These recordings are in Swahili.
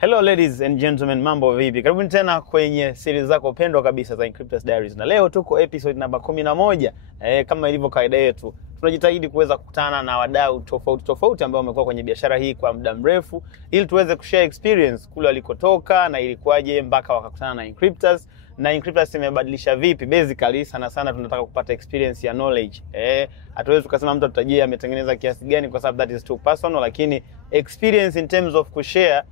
Hello ladies and gentlemen, mambo vipi? Karibuni tena kwenye series zako pendwa kabisa za Encryptus Diaries. Na leo tuko episode namba 11. Kama ilivyo kawaida yetu, tunajitahidi kuweza kukutana na wadau tofauti ambao wamekuwa kwenye biashara hii kwa muda mrefu ili tuweze kushare experience kule walikotoka na ilikuwaje mpaka wakakutana na Encryptus. Na Encryptus imebadilisha vipi? Basically sana tunataka kupata experience ya knowledge. Hatuwezi tukasema mtu tutajie ametengeneza kiasi gani kwa sababu that is too personal, lakini experience in terms of kushare,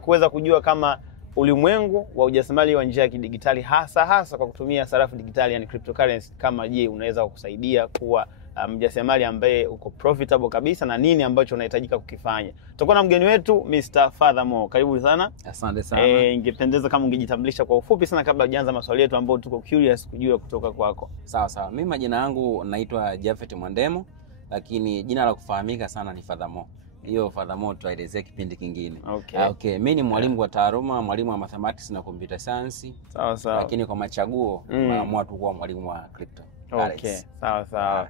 kuweza kujua kama ulimwengu wa ujasiriamali wa njia ya kidigitali hasa kwa kutumia sarafu digitali yani cryptocurrency, kama je unaweza kukusaidia kuwa mjasiriamali ambaye uko profitable kabisa na nini ambacho unahitajika kukifanya. Tutakuwa na mgeni wetu Mr. Furthermore. Karibu sana. Asante sana. Ingependeza kama ungejitambulisha kwa ufupi sana kabla hujaanza maswali yetu ambayo tuko curious kujua kutoka kwako. Sawa. Mimi majina yangu naitwa Japhet Mwandemo, lakini jina la kufahamika sana ni Furthermore. Hiyo Furthermore tuelezea kipindi kingine. Okay. Mimi ni mwalimu wa taaluma, mwalimu wa mathematics na computer science. Sawa. Lakini kwa machaguo naamua tu kuwa mwalimu wa crypto. Okay. Sawa.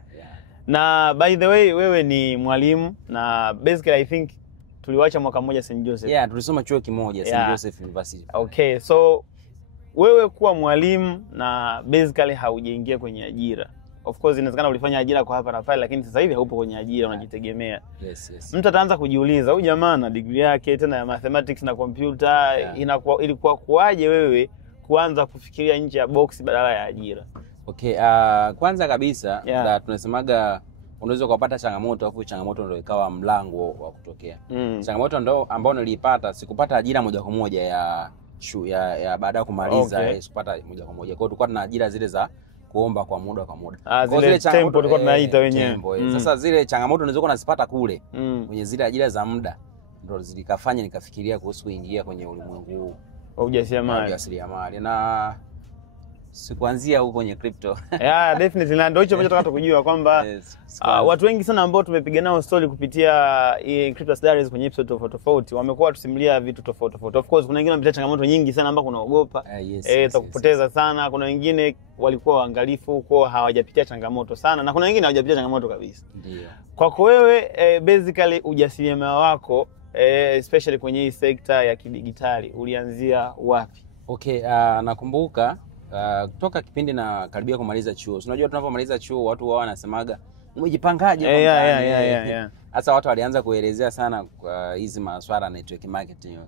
Na by the way, wewe ni mwalimu na basically I think tuliwacha mwaka mmoja St. Joseph. Yeah, tulisoma chuo kimoja St. Joseph University. Okay, so wewe kuwa mwalimu na basically haujaingia kwenye ajira. Of course inawezekana ulifanya ajira kwa hapa na pale, lakini sasa hivi haupo kwenye ajira, unajitegemea. Yes. Mtu ataanza kujiuliza, huyu jamaa na degree yake tena ya mathematics na computer, ilikuwa kuaje wewe kuanza kufikiria nje ya box badala ya ajira? Okay, kwanza kabisa tunasemaga unaweza kupata changamoto afu changamoto ndio ikawa mlango wa kutokea. Changamoto ndio ambao nilipata, sikupata ajira moja kwa moja ya baada ya kumaliza, sikupata moja kwa moja. Kwa hiyo tulikuwa tuna ajira zile za kuomba kwa muda. Kwa zile tempo tulikuwa tunaita wenyewe. Sasa zile changamoto nilizokuwa nazipata kule kwenye zile ajira za muda ndio zilikafanya nikafikiria kuhusu kuingia kwenye ulimwengu huu wa ujasiriamali. Na sikuanzia huko kwenye crypto. Yeah, definitely. Na ndio hicho ambacho tunataka kujua kwamba watu wengi sana ambao tumepiga nao story kupitia Encryptus Diaries kwenye episode tofauti wamekuwa tusimulia vitu tofauti. Of course kuna wengine wamepitia changamoto nyingi sana ambao kunaogopa kupoteza sana. Kuna wengine walikuwa waangalifu kwa hawajapitia changamoto sana, na kuna wengine hawajapitia changamoto kabisa. Ndio. Kwako wewe basically ujasiriamali wako especially kwenye hii sekta ya kidigitali ulianzia wapi? Okay, nakumbuka kutoka kipindi na karibia kumaliza chuo. Unajua tunapomaliza chuo watu wao wanasemaga umejipangaje kwa yeah. Sasa watu walianza kuelezea sana hizi masuala network marketing.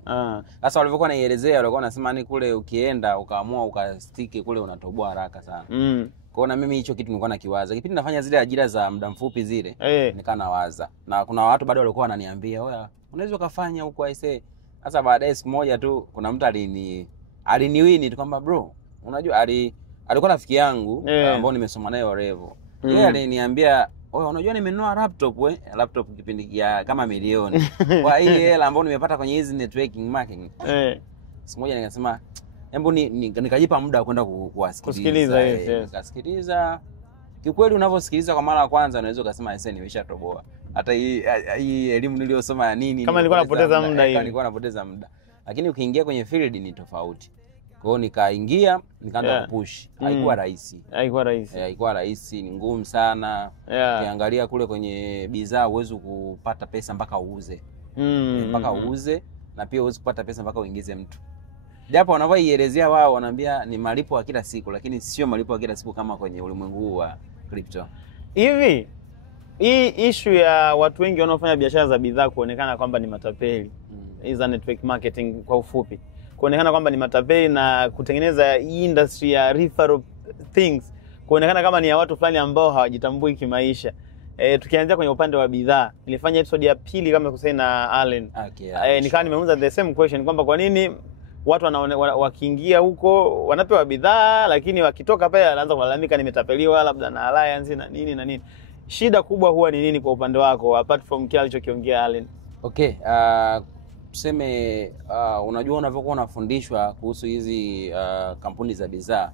Sasa walivyokuwa naielezea walikuwa wanasema ni kule ukienda ukaamua ukastiki kule unatoboa haraka sana. Kwa hiyo na mimi hicho kitu nilikuwa nakiwaza. Kipindi nafanya zile ajira za muda mfupi zile, nikaa nawaza. Na kuna watu bado walikuwa wananiambia, "Oya, unaweza kufanya huko aisee." Sasa baadaye siku moja tu kuna mtu aliniwini tu kwamba bro, unajua alikuwa rafiki yangu ambao nimesoma naye Orevo. Yeye aliniambia, "Oya, unajua nimenunua laptop kipindi ya kama milioni." Kwa hii hela ambayo nimepata kwenye hizi networking marketing. Siku moja nikasema, "Hebu nikajipa muda wa kwenda kusikiliza." Nikasikiliza. Kiukweli unavyosikiliza kwa mara ya kwanza unaweza kusema sasa nimeshatoboa. Hata hii elimu niliyosoma ya nini? Kama nilikuwa napoteza muda hivi. Nilikuwa napoteza muda. Lakini ukiingia kwenye field ni tofauti. Kwa hiyo nikaingia, nikaanza kupush. Haikuwa rahisi, ni ngumu sana. Ukiangalia kule kwenye bidhaa huwezi kupata pesa mpaka uuze. Mpaka uuze, na pia huwezi kupata pesa mpaka uingize mtu. Japo wanavyoielezea wao wanaambia ni malipo ya kila siku, lakini sio malipo ya kila siku kama kwenye ulimwengu wa crypto. Hivi hii issue ya watu wengi wanaofanya biashara za bidhaa kuonekana kwamba ni matapeli, hizo network marketing kwa ufupi, kuonekana kwamba ni matapeli na kutengeneza industry ya referral things kuonekana kama ni ya watu fulani ambao hawajitambui kimaisha. Tukianzia kwenye upande wa bidhaa, nilifanya episode ya pili kama kusema na Allen. Nikawa nimeuliza the same question kwamba kwa nini watu wakiingia huko wanapewa bidhaa lakini wakitoka pale wanaanza kulalamika nimetapeliwa labda na alliance na nini. Shida kubwa huwa ni nini kwa upande wako apart from kile alichokiongea Allen? Okay, tuseme unajua unavyokuwa unafundishwa kuhusu hizi kampuni za bidhaa,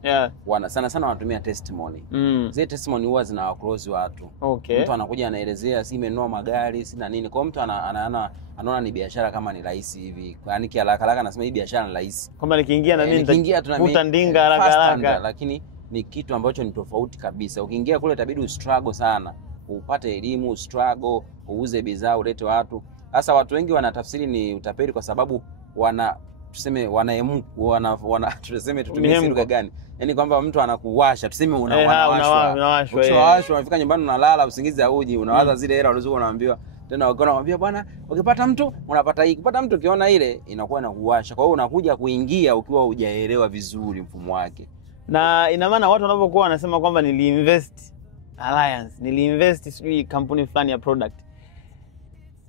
sana wanatumia testimony. Zile testimony huwa zinawaklose watu. Mtu anakuja anaelezea si imenunua magari si na nini. Kwa mtu anaona ni biashara kama ni rahisi hivi. Yaani haraka anasema hii biashara ni rahisi. Kwamba nikiingia na mimi nitafuta ndinga haraka. Lakini ni kitu ambacho ni tofauti kabisa. Ukiingia kule itabidi ustruggle sana. Upate elimu, struggle, uuze bidhaa, ulete watu. Sasa watu wengi wanatafsiri ni utapeli kwa sababu tuseme tuseme tutumie lugha gani? Yaani kwamba mtu anakuwasha, tuseme unawashwa. Ukishawashwa unafika nyumbani unalala usingizi hauji, unawaza zile hela ulizokuwa unaambiwa. Tena wakamwambia bwana, ukipata mtu unapata hii. Ukipata mtu ukiona ile inakuwa inakuwasha. Kwa hiyo unakuja kuingia ukiwa hujaelewa vizuri mfumo wake. Na ina maana watu wanapokuwa wanasema kwamba niliinvest Alliance, niliinvest sijui kampuni fulani ya product,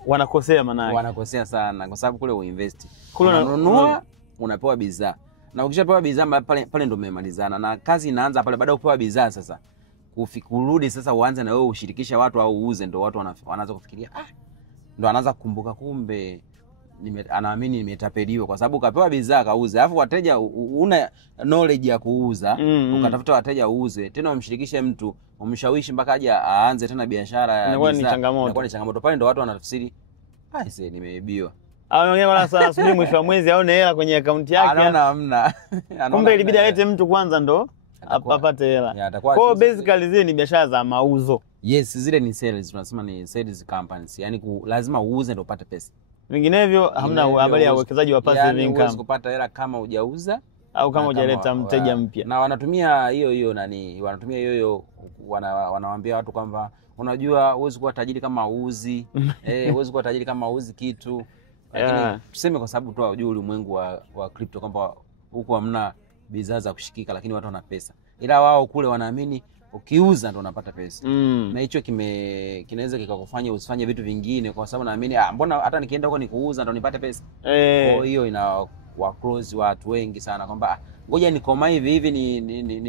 wanakosea manake. Wanakosea sana kwa sababu kule uinvest. Kule unanunua, unapewa bidhaa. Na ukishapewa bidhaa pale ndo umemalizana. Na kazi inaanza pale baada ya kupewa bidhaa sasa. Kurudi sasa uanze na wewe ushirikisha watu au uuze, ndo watu wanaanza kufikiria ndo anaanza kukumbuka kumbe anaamini nimetapeliwa kwa sababu ukapewa bidhaa kauze. Alafu wateja una knowledge ya kuuza, ukatafuta wateja uuze, tena umshirikishe mtu, umshawishi mpaka aje aanze tena biashara ya bidhaa. Inakuwa ni changamoto. Pale ndo watu wanatafsiri sasa nimeibiwa. Au wengine wala sana subiri mwisho wa mwezi aone hela kwenye account yake. Anaona hamna. Kumbe ilibidi alete mtu kwanza ndo apate hela. Kwa basically zile ni biashara za mauzo. Yes, zile ni sales, tunasema ni sales companies. Yaani lazima uuze ndio upate pesa. Vinginevyo hamna habari ya uwekezaji wa passive income. Huwezi kupata hela kama hujauza au kama hujaleta mteja mpya. Na wanatumia hiyo wanatumia hiyo wanawaambia watu kwamba unajua huwezi kuwa tajiri kama uuzi. Huwezi kuwa tajiri kama uuzi kitu. Lakini tuseme kwa sababu tu hujui ulimwengu wa crypto kwamba huko hamna bidhaa za kushikika, lakini watu wana pesa. Ila wao kule wanaamini ukiuza ndo unapata pesa. Na hicho kinaweza kikakufanya usifanye vitu vingine kwa sababu naamini mbona hata nikienda huko nikuuza ndo nipate pesa. Kwa hiyo ina wa close watu wengi sana kwamba ngoja nikomae hivi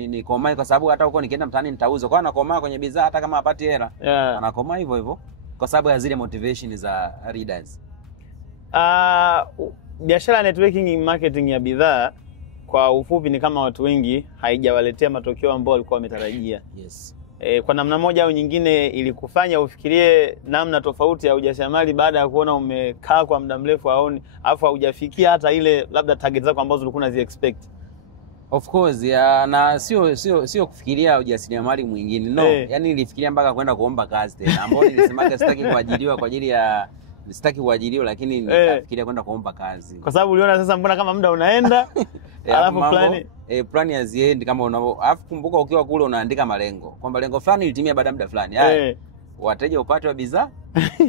nikomae kwa sababu hata huko nikienda mtaani nitauza. Kwa anakomaa kwenye bidhaa hata kama apati hela. Anakomaa hivyo kwa sababu ya zile motivation za readers. Biashara networking marketing ya bidhaa kwa ufupi ni kama watu wengi haijawaletea matokeo ambayo walikuwa wametarajia. Yes. Kwa namna moja au nyingine ilikufanya ufikirie namna tofauti ya ujasiriamali baada ya kuona umekaa kwa muda mrefu alafu haujafikia hata ile labda target zako ambazo ulikuwa unazi expect. Of course, na sio kufikiria ujasiriamali mwingine. No, yani nilifikiria mpaka kwenda kuomba kazi tena. Ambao nilisemaga sitaki kuajiriwa kwa ajili ya sitaki kuajiriwa, lakini nikafikiria kwenda kuomba kazi. Kwa sababu uliona sasa mbona kama muda unaenda alafu plan haziendi kama unavyo. Alafu kumbuka ukiwa kule unaandika malengo. Kwamba lengo fulani litimia baada ya muda fulani. Wateja upate wa bidhaa,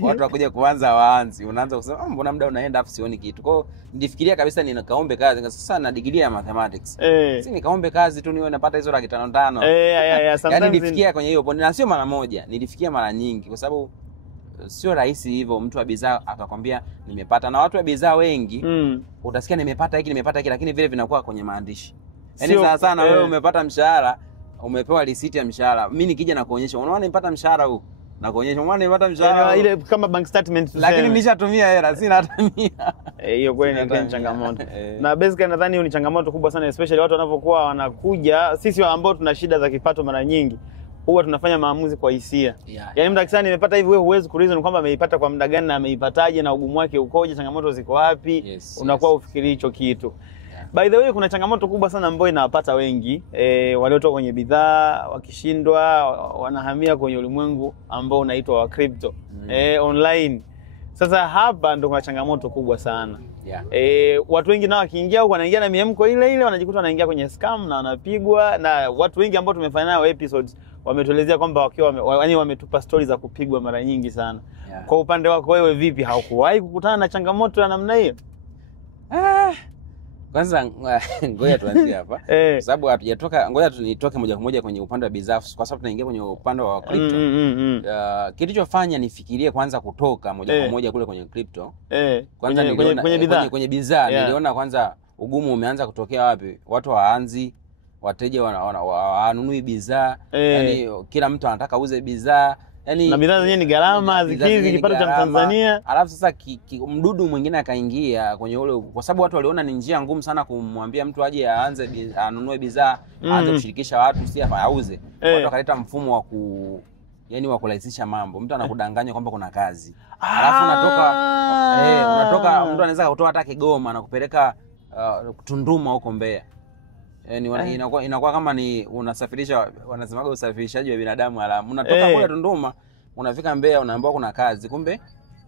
watu wakuja kuanza waanzi. Unaanza kusema mbona muda unaenda afu sioni kitu. Kwa hiyo nilifikiria kabisa nikaombe kazi. Sasa na degree ya mathematics. Si nikaombe kazi tu niwe napata hizo laki 5,500. Yaani nilifikia kwenye hiyo point na sio mara moja, nilifikia mara nyingi kwa sababu sio rahisi hivyo mtu wa bidhaa akakwambia nimepata. Na watu wa bidhaa wengi utasikia nimepata hiki lakini vile vinakuwa kwenye maandishi. Yaani sana wewe umepata mshahara, umepewa receipt ya mshahara. Mimi nikija na kuonyesha unaona nimepata mshahara huu. Na kuonyesha unaona nimepata mshahara ile kama bank statement tuseme. Lakini nilishatumia hela, sina hata 100. Hiyo kweli ni changamoto. Na basically nadhani hiyo ni changamoto kubwa sana especially watu wanapokuwa wanakuja. Sisi ambao tuna shida za kipato mara nyingi huwa tunafanya maamuzi kwa hisia. Yaani mtu akisema nimepata hivi, wewe huwezi kureason kwamba ameipata kwa muda gani na ameipataje na ugumu wake ukoje, changamoto ziko wapi. Unakuwa ufikiri hicho kitu. By the way, kuna changamoto kubwa sana ambayo inawapata wengi waliotoka kwenye bidhaa, wakishindwa wanahamia kwenye ulimwengu ambao unaitwa wa crypto online. Sasa hapa ndo kuna changamoto kubwa sana. Watu wengi nao wakiingia huko wanaingia na miemko ile wanajikuta wanaingia kwenye scam na wanapigwa. Na watu wengi ambao tumefanya nao episodes wametuelezea kwamba wakiwa yani wametupa stories za kupigwa mara nyingi sana. Kwa upande wako wewe vipi, haukuwahi kukutana na changamoto ya namna hiyo? Kwanza ngoja tuanzie hapa. Kwa sababu hatujatoka, ngoja tunitoke moja kwa moja kwenye upande wa bidhaa kwa sababu tunaingia kwenye upande wa crypto. Kilichofanya nifikirie kwanza kutoka moja kwa moja kule kwenye crypto. Kwanza niliona kwenye bidhaa niliona kwanza ugumu umeanza kutokea wapi? Watu waanzi, wateja wanunui bidhaa, yani kila mtu anataka uze bidhaa. Yani na bidhaa zenyewe ni gharama zikizi kipato cha Tanzania. Alafu sasa mdudu mwingine akaingia kwenye ule kwa sababu watu waliona ni njia ngumu sana kumwambia mtu aje anunue bidhaa, aanze kushirikisha watu si auze. Watu wakaleta mfumo wa yani wa kurahisisha mambo. Mtu anakudanganya kwamba kuna kazi. Alafu unatoka mtu anaweza kutoa hata Kigoma na kupeleka Tunduma huko Mbeya. Yani inakuwa kama ni unasafirisha, wanasemaga usafirishaji wa binadamu haramu. Unatoka kule Tunduma unafika Mbeya unaambiwa kuna kazi, kumbe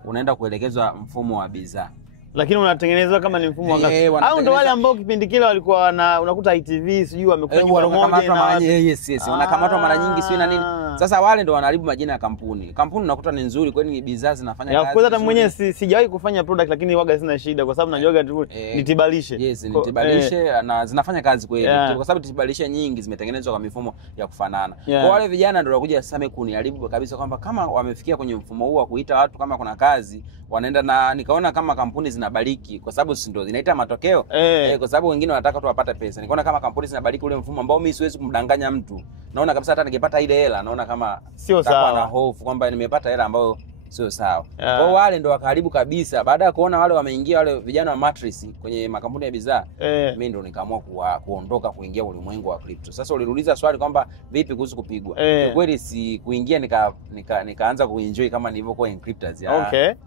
unaenda kuelekezwa mfumo wa bidhaa. Lakini unatengenezwa kama ni mfumo wa au ndio wale ambao kipindi kile walikuwa unakuta ITV sijui wamekuja mara moja na yes wanakamatwa mara nyingi sio na nini. Sasa wale ndio wanaharibu majina ya kampuni. Kampuni unakuta ni nzuri kwani ni bidhaa zinafanya kazi. Ya kwanza hata mwenyewe sijawahi kufanya product lakini waga sina shida kwa sababu najua tu nitibalishe. Yes, nitibalishe na zinafanya kazi kweli. Kwa sababu nitibalishe nyingi zimetengenezwa kwa mifumo ya kufanana. Kwa wale vijana ndio wanakuja sasa kuniharibu kabisa kwamba kama wamefikia kwenye mfumo huu wa kuita watu kama kuna kazi wanaenda na nikaona kama kampuni zinabariki kwa sababu si ndio zinaita matokeo kwa sababu wengine wanataka tu wapate pesa. Nikaona kama kampuni zinabariki ule mfumo ambao mimi siwezi kumdanganya mtu. Naona kabisa hata ningepata ile hela naona kama sio sawa na hofu kwamba nimepata hela ambayo sio sawa. Kwa wale ndio wakaribu kabisa baada ya kuona wale wameingia wale vijana wa Matrix kwenye makampuni ya bidhaa mimi ndio nikaamua kuondoka kuingia ulimwengu wa crypto. Sasa uliuliza swali kwamba vipi kuhusu kupigwa. Kweli si kuingia nikaanza kuenjoy kama nilivyokuwa in cryptos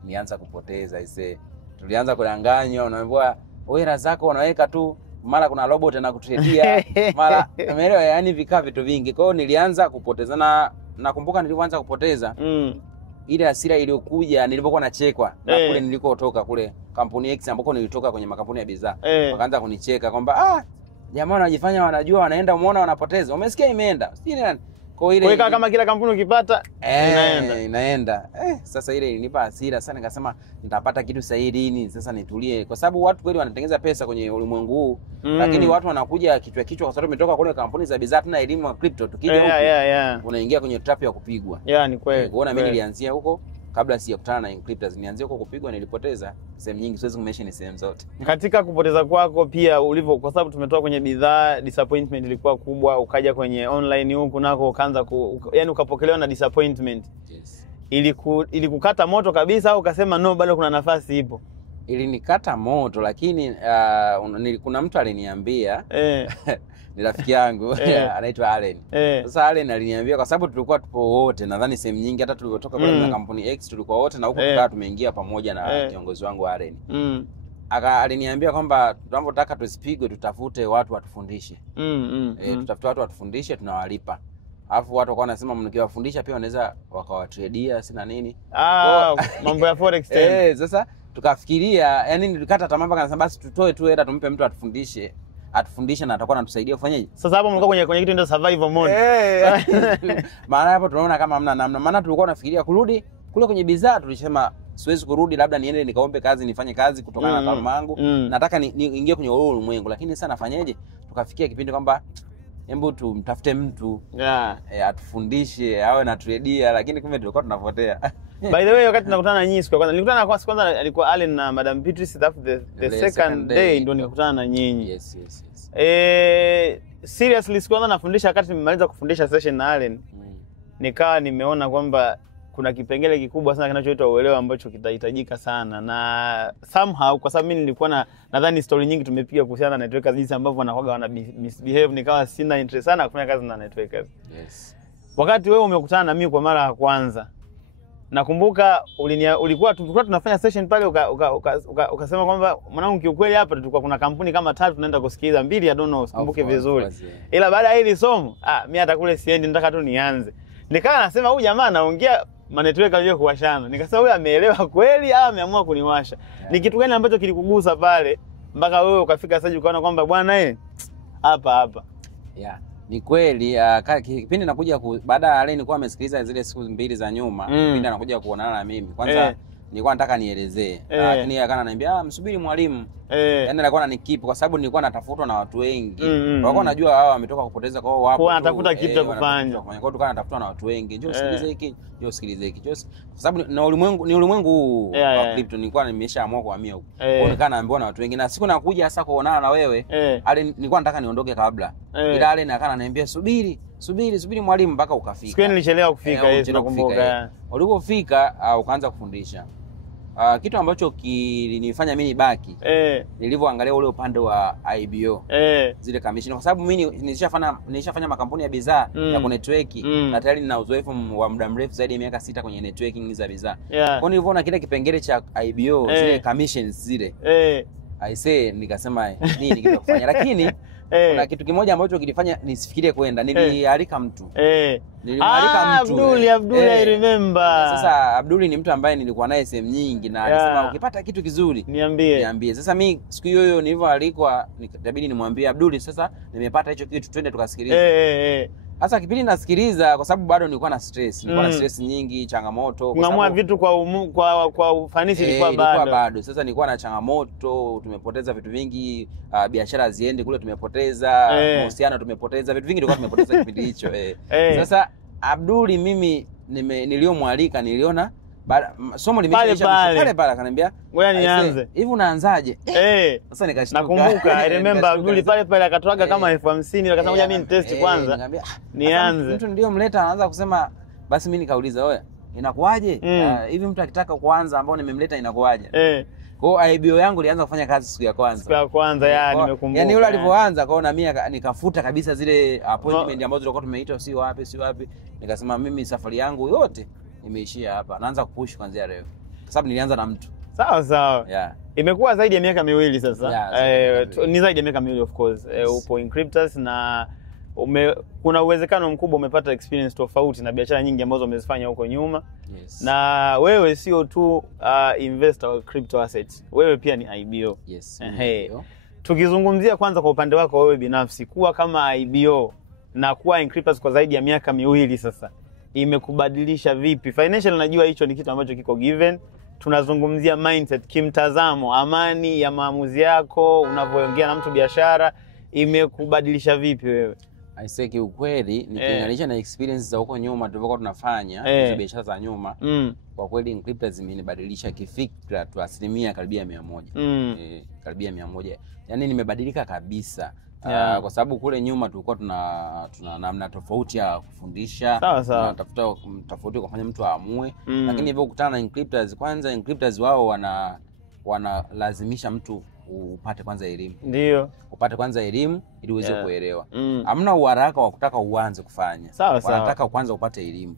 nianza kupoteza tulianza kudanganywa unaambiwa hela zako unaweka tu mara kuna robot anakutradia mara umeelewa yani vikaa vitu vingi. Kwa hiyo nilianza kupoteza na nakumbuka nilipoanza kupoteza ile hasira iliyokuja nilipokuwa nachekwa na kule nilikotoka kule kampuni X ambako nilitoka kwenye makampuni ya bidhaa wakaanza kunicheka kwamba jamaa wanajifanya wanajua wanaenda umeona wanapoteza umesikia imeenda sijui nani. Kwa ile kama kila kampuni ukipata inaenda sasa ile ilinipa hasira sana nikasema nitapata kitu sahihi lini sasa nitulie kwa sababu watu kweli wanatengeneza pesa kwenye ulimwengu huu lakini watu wanakuja kichwa kwa sababu umetoka kule kampuni za bidhaa tuna elimu ya crypto tukija huko unaingia kwenye trap ya kupigwa. Ni kweli. Kuona mimi nilianzia huko kabla sijakutana na Cryptos nianzie huko kupigwa nilipoteza sehemu nyingi siwezi kumention sehemu zote. Katika kupoteza kwako pia ulivyo kwa sababu tumetoka kwenye bidhaa disappointment ilikuwa kubwa ukaja kwenye online huko nako ukaanza yani ukapokelewa na disappointment. Yes. Ilikukata moto kabisa au ukasema no bado kuna nafasi ipo? Ilinikata moto lakini kuna mtu aliniambia ni rafiki yangu anaitwa Allen. Sasa Allen aliniambia kwa sababu tulikuwa tupo wote nadhani sehemu nyingi hata tulipotoka kule na kampuni X tulikuwa wote na huko tukawa tumeingia pamoja na kiongozi wangu Allen. Aliniambia kwamba tunapotaka tusipigwe tutafute watu watufundishe. Tutafute watu watufundishe tunawalipa. Alafu watu wakawa wanasema mkiwafundisha pia wanaweza wakawatradia sina nini. Mambo ya forex sasa tukafikiria yani nilikata tamaa mpaka nasema basi tutoe tu hela tumpe mtu atufundishe na atakuwa anatusaidia kufanyaje. Sasa hapo mlikuwa kwenye kitu ndio survival mode. Maana hapo tunaona kama hamna namna. Maana tulikuwa tunafikiria kurudi kule kwenye bidhaa tulisema siwezi kurudi labda niende nikaombe kazi nifanye kazi kutokana na taaluma yangu. Nataka niingie kwenye ulimwengu lakini sasa nafanyaje? Tukafikia kipindi kwamba hebu tumtafute mtu atufundishe awe na tradia lakini kumbe tulikuwa tunapotea. By the way wakati tunakutana na nyinyi siku ya kwanza nilikutana na kwanza alikuwa Allen na Madam Beatrice the second day ndio nikakutana na nyinyi. Yes. Seriously siku kwanza nafundisha wakati nimemaliza kufundisha session na Allen nikawa nimeona kwamba kuna kipengele kikubwa sana kinachoitwa uelewa ambacho kitahitajika sana na somehow kwa sababu mimi nilikuwa nadhani story nyingi tumepiga kuhusiana na networkers jinsi ambavyo wanakuwa wana misbehave nikawa sina interest sana kufanya kazi na networkers. Yes. Wakati wewe umekutana na mimi kwa mara ya kwanza nakumbuka tulikuwa tunafanya session pale ukasema kwamba mwanangu kiukweli hapa tulikuwa kuna kampuni kama 3 tunaenda kusikiliza 2 I don't know sikumbuke vizuri. Ila baada ya hili somo mimi hata kule siendi nataka tu nianze. Nikawa nasema huyu jamaa anaongea manetwork aliyo kuwashana. Nikasema huyu ameelewa kweli au ameamua kuniwasha. Ni kitu gani ambacho kilikugusa pale mpaka wewe ukafika sasa ukaona kwamba bwana hapa. Ni kweli kipindi nakuja baada ya Allen nilikuwa amesikiliza zile siku 2 za nyuma kipindi anakuja kuonana na mimi kwanza nilikuwa nataka nielezee lakini yeye akaniambia msubiri mwalimu yani alikuwa ananikipa kwa sababu nilikuwa natafutwa na watu wengi walikuwa najua hao wametoka kupoteza kwao wapo kwa anatafuta kitu cha kufanya kwa hiyo tukana natafutwa na watu wengi njoo sikilize hiki njoo sikilize hiki kwa sababu na ulimwengu wa crypto nilikuwa nimeshaamua kuhamia huko kwa hiyo nikana naambiwa na watu wengi na siku nakuja sasa kuonana na wewe nilikuwa nataka niondoke kabla ila Allen akaniambia subiri mwalimu mpaka ukafika. Siku nilichelewa kufika nakumbuka. Ulipofika ukaanza kufundisha. Kitu ambacho kilinifanya mimi nibaki nilivyoangalia ule upande wa IBO zile commission kwa sababu mimi nilishafanya makampuni ya bidhaa ya network na tayari nina uzoefu wa muda mrefu zaidi ya miaka 6 kwenye networking za bidhaa. Kwa hiyo nilivyoona kile kipengele cha IBO zile commissions zile nikasema nini kitu kufanya lakini kuna kitu kimoja ambacho kilifanya nisifikirie kwenda, nilialika mtu. Nilimwalika mtu. Abdul I remember. Sasa Abdul ni mtu ambaye nilikuwa naye sehemu nyingi na alisema ukipata kitu kizuri niambie. Sasa mimi siku hiyo nilivyoalikwa nikabidi nimwambie Abdul, sasa nimepata hicho kitu, twende tukasikilize. Sasa kipindi nasikiliza, kwa sababu bado nilikuwa na stress, nyingi, changamoto, kungamua vitu kwa ufanisi ilikuwa bado. Sasa nilikuwa na changamoto, tumepoteza vitu vingi, biashara ziende kule tumepoteza, mahusiano tumepoteza, vitu vingi tulikuwa tumepoteza kipindi hicho. Sasa Abdul mimi niliomwalika niliona somo limeisha pale akaniambia ngoja nianze. Hivi unaanzaje? Sasa nikashtuka. Nakumbuka I remember Abdul pale akatoaga kama 50,000 akasema ngoja mimi nitest kwanza. Nikamwambia nianze. Mtu ndio mleta anaanza kusema, basi mimi nikauliza wewe inakuaje? Hivi mtu akitaka kuanza ambao nimemleta inakuaje? Kwa hiyo IBO yangu ilianza kufanya kazi siku ya kwanza. Nimekumbuka. Yaani yule alipoanza kwaona mimi nikafuta kabisa zile appointment ambazo tulikuwa tumeitwa si wapi. Nikasema mimi safari yangu yote nimeishia hapa. Naanza kupush kuanzia leo. Kwa sababu nilianza na mtu. Sawa. Imekuwa zaidi ya miaka 2 sasa. Ni zaidi ya miaka 2 of course. Upo Encryptus na kuna uwezekano mkubwa umepata experience tofauti na biashara nyingi ambazo umezifanya huko nyuma. Na wewe sio tu investor wa crypto assets. Wewe pia ni IBO. Tukizungumzia kwanza kwa upande wako wewe binafsi, kuwa kama IBO na kuwa Encryptus kwa zaidi ya miaka 2 sasa, imekubadilisha vipi? Financial najua hicho ni kitu ambacho kiko given. Tunazungumzia mindset, kimtazamo, amani ya maamuzi yako, unavyoongea na mtu biashara, imekubadilisha vipi wewe? Aisee, ukweli nikilinganisha na experience za huko nyuma tulivyokuwa tunafanya hizo biashara za nyuma, kwa kweli Encryptus zimenibadilisha kifikra tu karibia 100. Karibia 100. Yaani nimebadilika kabisa. Kwa sababu kule nyuma tulikuwa tuna namna tofauti ya kufundisha, tunatafuta tofauti kufanya mtu aamue. Lakini hivyo kukutana na Encryptus, kwanza Encryptus wao wanalazimisha mtu upate kwanza elimu. Ndio. Upate kwanza elimu ili uweze kuelewa. Hamna uharaka wa kutaka uanze kufanya. Wanataka kwanza upate elimu.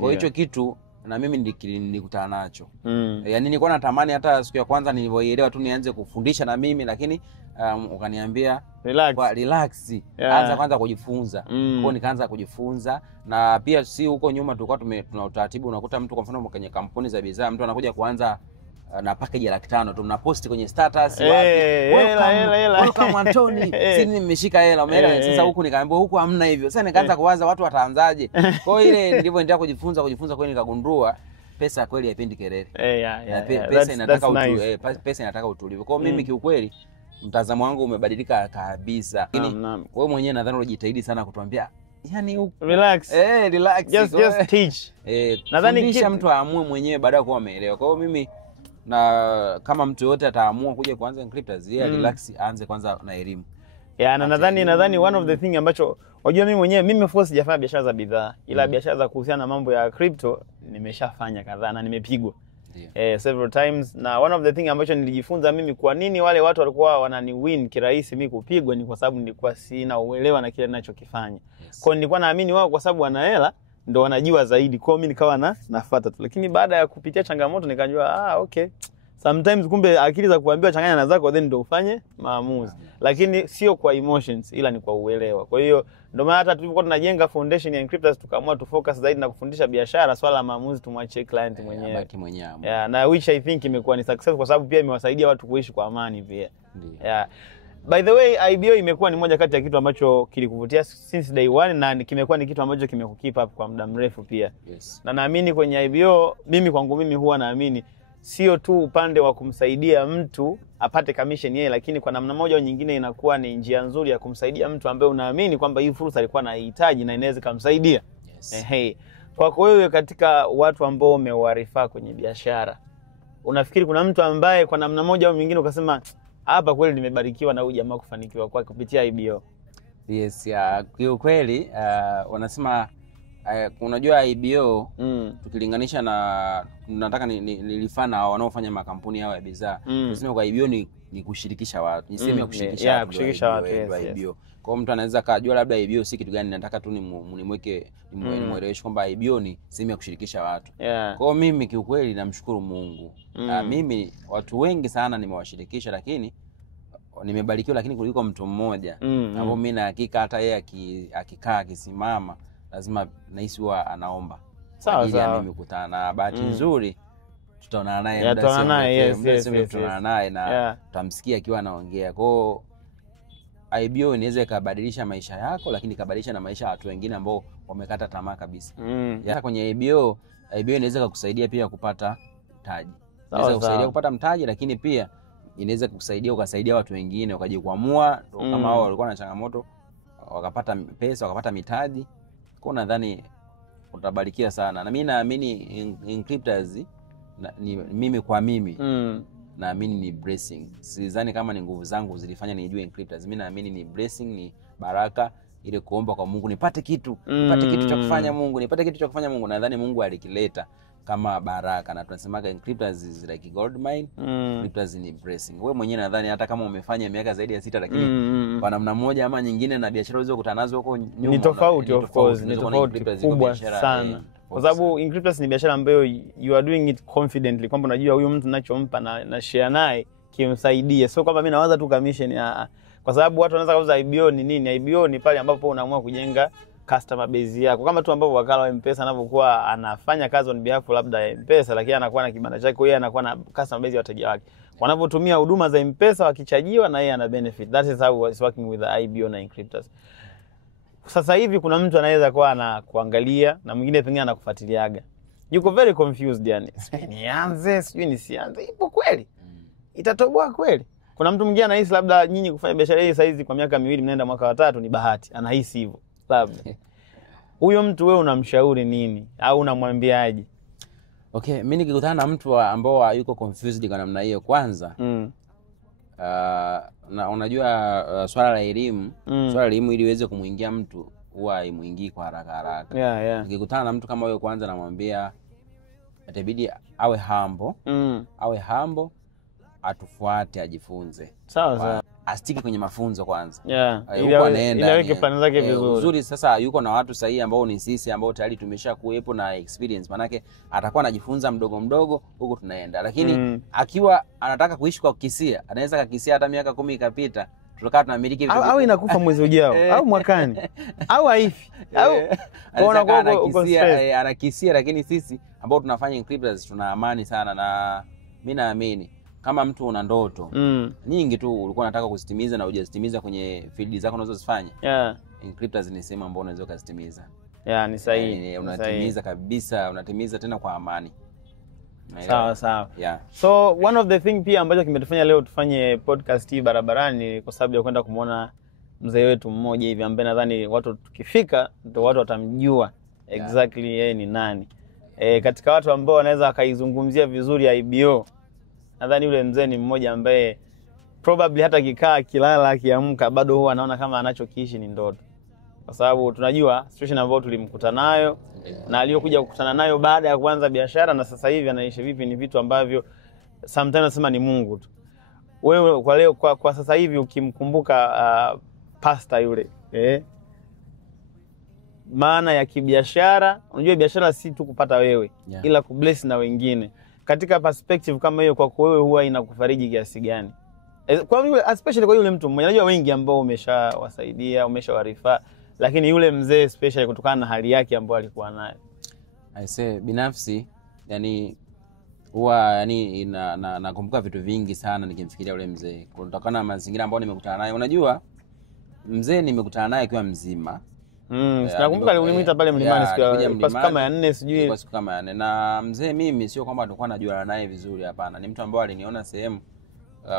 Kwa hiyo kitu na mimi nilikutana nacho. Yaani nilikuwa natamani hata siku ya kwanza nilivyoelewa tu nianze kufundisha na mimi, lakini ukaniambia relax. Anza kwanza kujifunza. Kwa hiyo nikaanza kujifunza, na pia si huko nyuma tulikuwa tuna utaratibu, unakuta mtu kwa mfano kwenye kampuni za bidhaa mtu anakuja kuanza na package ya 500 tu mnapost kwenye status welcome Anthony, sisi nimeshika hela, umeelewa? Sasa huku nikaambiwa huku hamna hivyo. Sasa nikaanza kuwaza watu wataanzaje. Kwa hiyo ile nilivyoendelea kujifunza kweli nikagundua pesa kweli haipendi kelele. Pesa inataka pesa inataka utulivu. Kwa hiyo mimi kiukweli mtazamo wangu umebadilika kabisa. Lakini wewe mwenyewe nadhani unajitahidi sana kutuambia yani relax. Relax. Just teach. Nadhani kisha mtu aamue mwenyewe baada ya kuwa ameelewa. Kwa hiyo mimi na kama mtu yote ataamua kuja kuanza Encryptus, relax, aanze kwanza na elimu. Na nadhani one of the thing ambacho unajua mimi of course sijafanya biashara za bidhaa, ila biashara za kuhusiana na mambo ya crypto nimeshafanya kadhaa na nimepigwa several times. Na one of the thing ambacho nilijifunza mimi, kwa nini wale watu walikuwa wanani win kirahisi mimi kupigwa, ni kwa sababu nilikuwa sina uelewa na kile ninachokifanya. Kwa hiyo nilikuwa naamini wao kwa sababu wana hela ndo wanajua zaidi. Kwa hiyo mimi nikawa nafuata tu. Lakini baada ya kupitia changamoto nikajua okay, sometimes kumbe akili za kuambiwa changanya na zako then ndo ufanye maamuzi. Lakini sio kwa emotions, ila ni kwa uelewa. Kwa hiyo ndio maana hata tulipokuwa tunajenga foundation ya Encryptus tukaamua tu focus zaidi na kufundisha biashara, swala la maamuzi tumwachie client mwenyewe. Baki mwenyewe. Na which I think imekuwa ni success kwa sababu pia imewasaidia watu kuishi kwa amani pia. By the way, IBO imekuwa ni moja kati ya kitu ambacho kilikuvutia since day one, na kimekuwa ni kitu ambacho kimekukeep up kwa muda mrefu pia. Na naamini kwenye IBO, kwangu mimi huwa naamini sio tu upande wa kumsaidia mtu apate commission yeye, lakini kwa namna moja au nyingine inakuwa ni njia nzuri ya kumsaidia mtu ambaye unaamini kwamba hii fursa alikuwa anahitaji na inaweza kumsaidia. Kwako wewe, katika watu ambao umewarifa kwenye biashara, unafikiri kuna mtu ambaye kwa namna moja au nyingine ukasema hapa kweli nimebarikiwa na huyu jamaa kufanikiwa kwa kupitia IBO? Kwa kweli wanasema unajua IBO tukilinganisha na nataka nilifana wanaofanya makampuni yao ya bidhaa. Tunasema kwa IBO ni kushirikisha watu. Ni sehemu ya kushirikisha watu. IBO. Kwa mtu anaweza kujua labda IBO si kitu gani, nataka tu nimweke nimweleweshe kwamba IBO ni sehemu ya kushirikisha watu. Kwa mimi kiukweli namshukuru Mungu. Mimi watu wengi sana nimewashirikisha, lakini nimebarikiwa lakini kuliko mtu mmoja ambao mimi na hakika hata yeye akikaa akisimama lazima nahisi huwa anaomba sawa sawa mimi kukutana na bahati nzuri tutaonana naye tutaonana naye na tutamsikia akiwa anaongea. Kwa IBO inaweza ikabadilisha maisha yako lakini ikabadilisha na maisha ya watu wengine ambao wamekata tamaa kabisa. Hata kwenye IBO inaweza kukusaidia pia kupata mtaji. Inaweza kukusaidia kupata mtaji lakini pia inaweza kukusaidia ukasaidia watu wengine wakajikwamua kama wao walikuwa na changamoto wakapata pesa wakapata mitaji. Kwa nadhani utabarikiwa sana. Na mimi naamini Inkryptors mimi kwa mimi naamini ni blessing. Sidhani kama ni nguvu zangu zilifanya nijue Inkryptors. Mimi naamini ni blessing, ni baraka ile kuomba kwa Mungu nipate kitu cha kufanya Mungu, nadhani Mungu alikileta kama baraka. Na tunasemaga Inkryptors is like gold mine. Inkryptors ni blessing. Wewe mwenyewe nadhani hata kama umefanya miaka zaidi ya 6 lakini kwa namna moja ama nyingine na biashara hizo kukutana nazo huko nyuma ni tofauti, of course ni tofauti kubwa sana. Kwa sababu Inkryptors ni biashara ambayo you are doing it confidently, kwamba unajua huyu mtu ninachompa na share naye kimsaidie, sio kwamba mimi nawaza tu commission. Kwa sababu watu wanaweza kuuza IBO ni nini? IBO ni pale ambapo unaamua kujenga customer base yako, kama tu ambapo wakala wa M-Pesa anapokuwa anafanya kazi on behalf labda ya M-Pesa, lakini anakuwa na kibanda chake, yeye anakuwa na customer base ya wateja wake. Wanapotumia huduma za M-Pesa wakichajiwa na yeye ana benefit. That is how it's working with the IBO na Inkryptors. Sasa hivi kuna mtu anaweza kuwa anakuangalia na mwingine pengine anakufuatiliaga. Yuko very confused yani. Nianze, sijui nisianze. Ipo kweli? Itatoboa kweli? Kuna mtu mwingine anahisi labda nyinyi kufanya biashara hii saizi kwa miaka 2 mnaenda mwaka wa 3 ni bahati. Anahisi hivyo. Labda. Huyo mtu wewe unamshauri nini au unamwambiaje? Okay, mimi nikikutana na mtu ambao yuko confused kwa namna hiyo, kwanza na unajua swala la elimu, swala la elimu ili iweze kumuingia mtu huwa haimuingii kwa haraka. Nikikutana na mtu kama huyo, kwanza namwambia itabidi awe humble, atufuate, ajifunze. Sawa. Astiki kwenye mafunzo kwanza. Ilaweke plani zake vizuri. Uzuri sasa yuko na watu sahihi ambao ni sisi ambao tayari tumesha kuepo na experience. Manake atakuwa anajifunza mdogo mdogo huko tunaenda. Lakini akiwa anataka kuishi kwa kukisia, anaweza kukisia hata miaka 10 ikapita. Tutakaa tunamiliki vitu. Au inakufa mwezi ujao, au mwakani. Au haifi. Au anakisia, lakini sisi ambao tunafanya Inkryptors tuna amani sana. Na mimi naamini kama mtu una ndoto nyingi tu ulikuwa unataka kuzitimiza na hujazitimiza kwenye field zako unazozifanya, Inkryptors ni sema ambao unaweza kuzitimiza. Ni sahihi. Unatimiza kabisa, unatimiza tena kwa amani. Sawa. So one of the thing pia ambacho kimetufanya leo tufanye podcast hii barabarani kwa sababu ya kwenda kumuona mzee wetu mmoja hivi ambaye nadhani watu tukifika ndio watu watamjua exactly yeye ni nani. Katika watu ambao wanaweza akaizungumzia vizuri ya IBO, nadhani yule mzee ni mmoja ambaye probably hata kikaa kilala akiamka bado huwa anaona kama anachokiishi ni ndoto. Kwa sababu tunajua situation ambayo tulimkuta nayo na aliyokuja kukutana nayo baada ya kuanza biashara na sasa hivi anaishi vipi, ni vitu ambavyo sometimes nasema ni Mungu tu. Wewe kwa leo kwa sasa hivi ukimkumbuka pastor yule, maana ya kibiashara, unajua biashara si tu kupata wewe ila kubless na wengine. Katika perspective kama hiyo, kwa wewe huwa inakufariji kiasi gani? Kwa yule, especially kwa yule mtu mmoja, najua wengi ambao umeshawasaidia, umeshawarifa, lakini yule mzee especially kutokana na hali yake ambayo alikuwa nayo. I say binafsi yani huwa nakumbuka vitu vingi sana nikimfikiria yule mzee kutokana na mazingira ambayo nimekutana naye. Unajua mzee nimekutana naye akiwa mzima. Nakumbuka ulimwita pale mlimani siku kama ya 4 sijui. Kwa siku kama ya 4. Na mzee mimi sio kwamba tulikuwa najua naye vizuri, hapana. Ni mtu ambaye aliniona sehemu,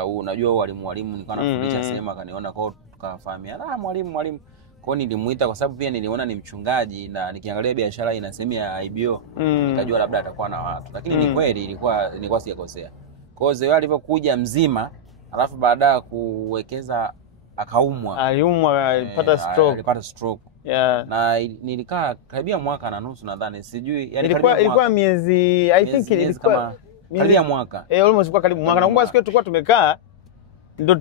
unajua walimu nilikuwa nafundisha sehemu akaniona, kwao tukafahamiana, mwalimu. Kwa nilimuita kwa sababu pia niliona ni mchungaji na nikiangalia biashara ina sehemu ya IBO, nikajua labda atakuwa na watu. Lakini ni kweli nilikuwa sijakosea. Kwa hiyo Zeo alipokuja mzima, alafu baadaye kuwekeza akaumwa. Alipata stroke. Na nilikaa karibia mwaka na nusu nadhani, sijui yani ilikuwa miezi, I think ilikuwa karibia mwaka. Almost ilikuwa karibu mwaka. Nakumbuka siku tulikuwa tumekaa ndio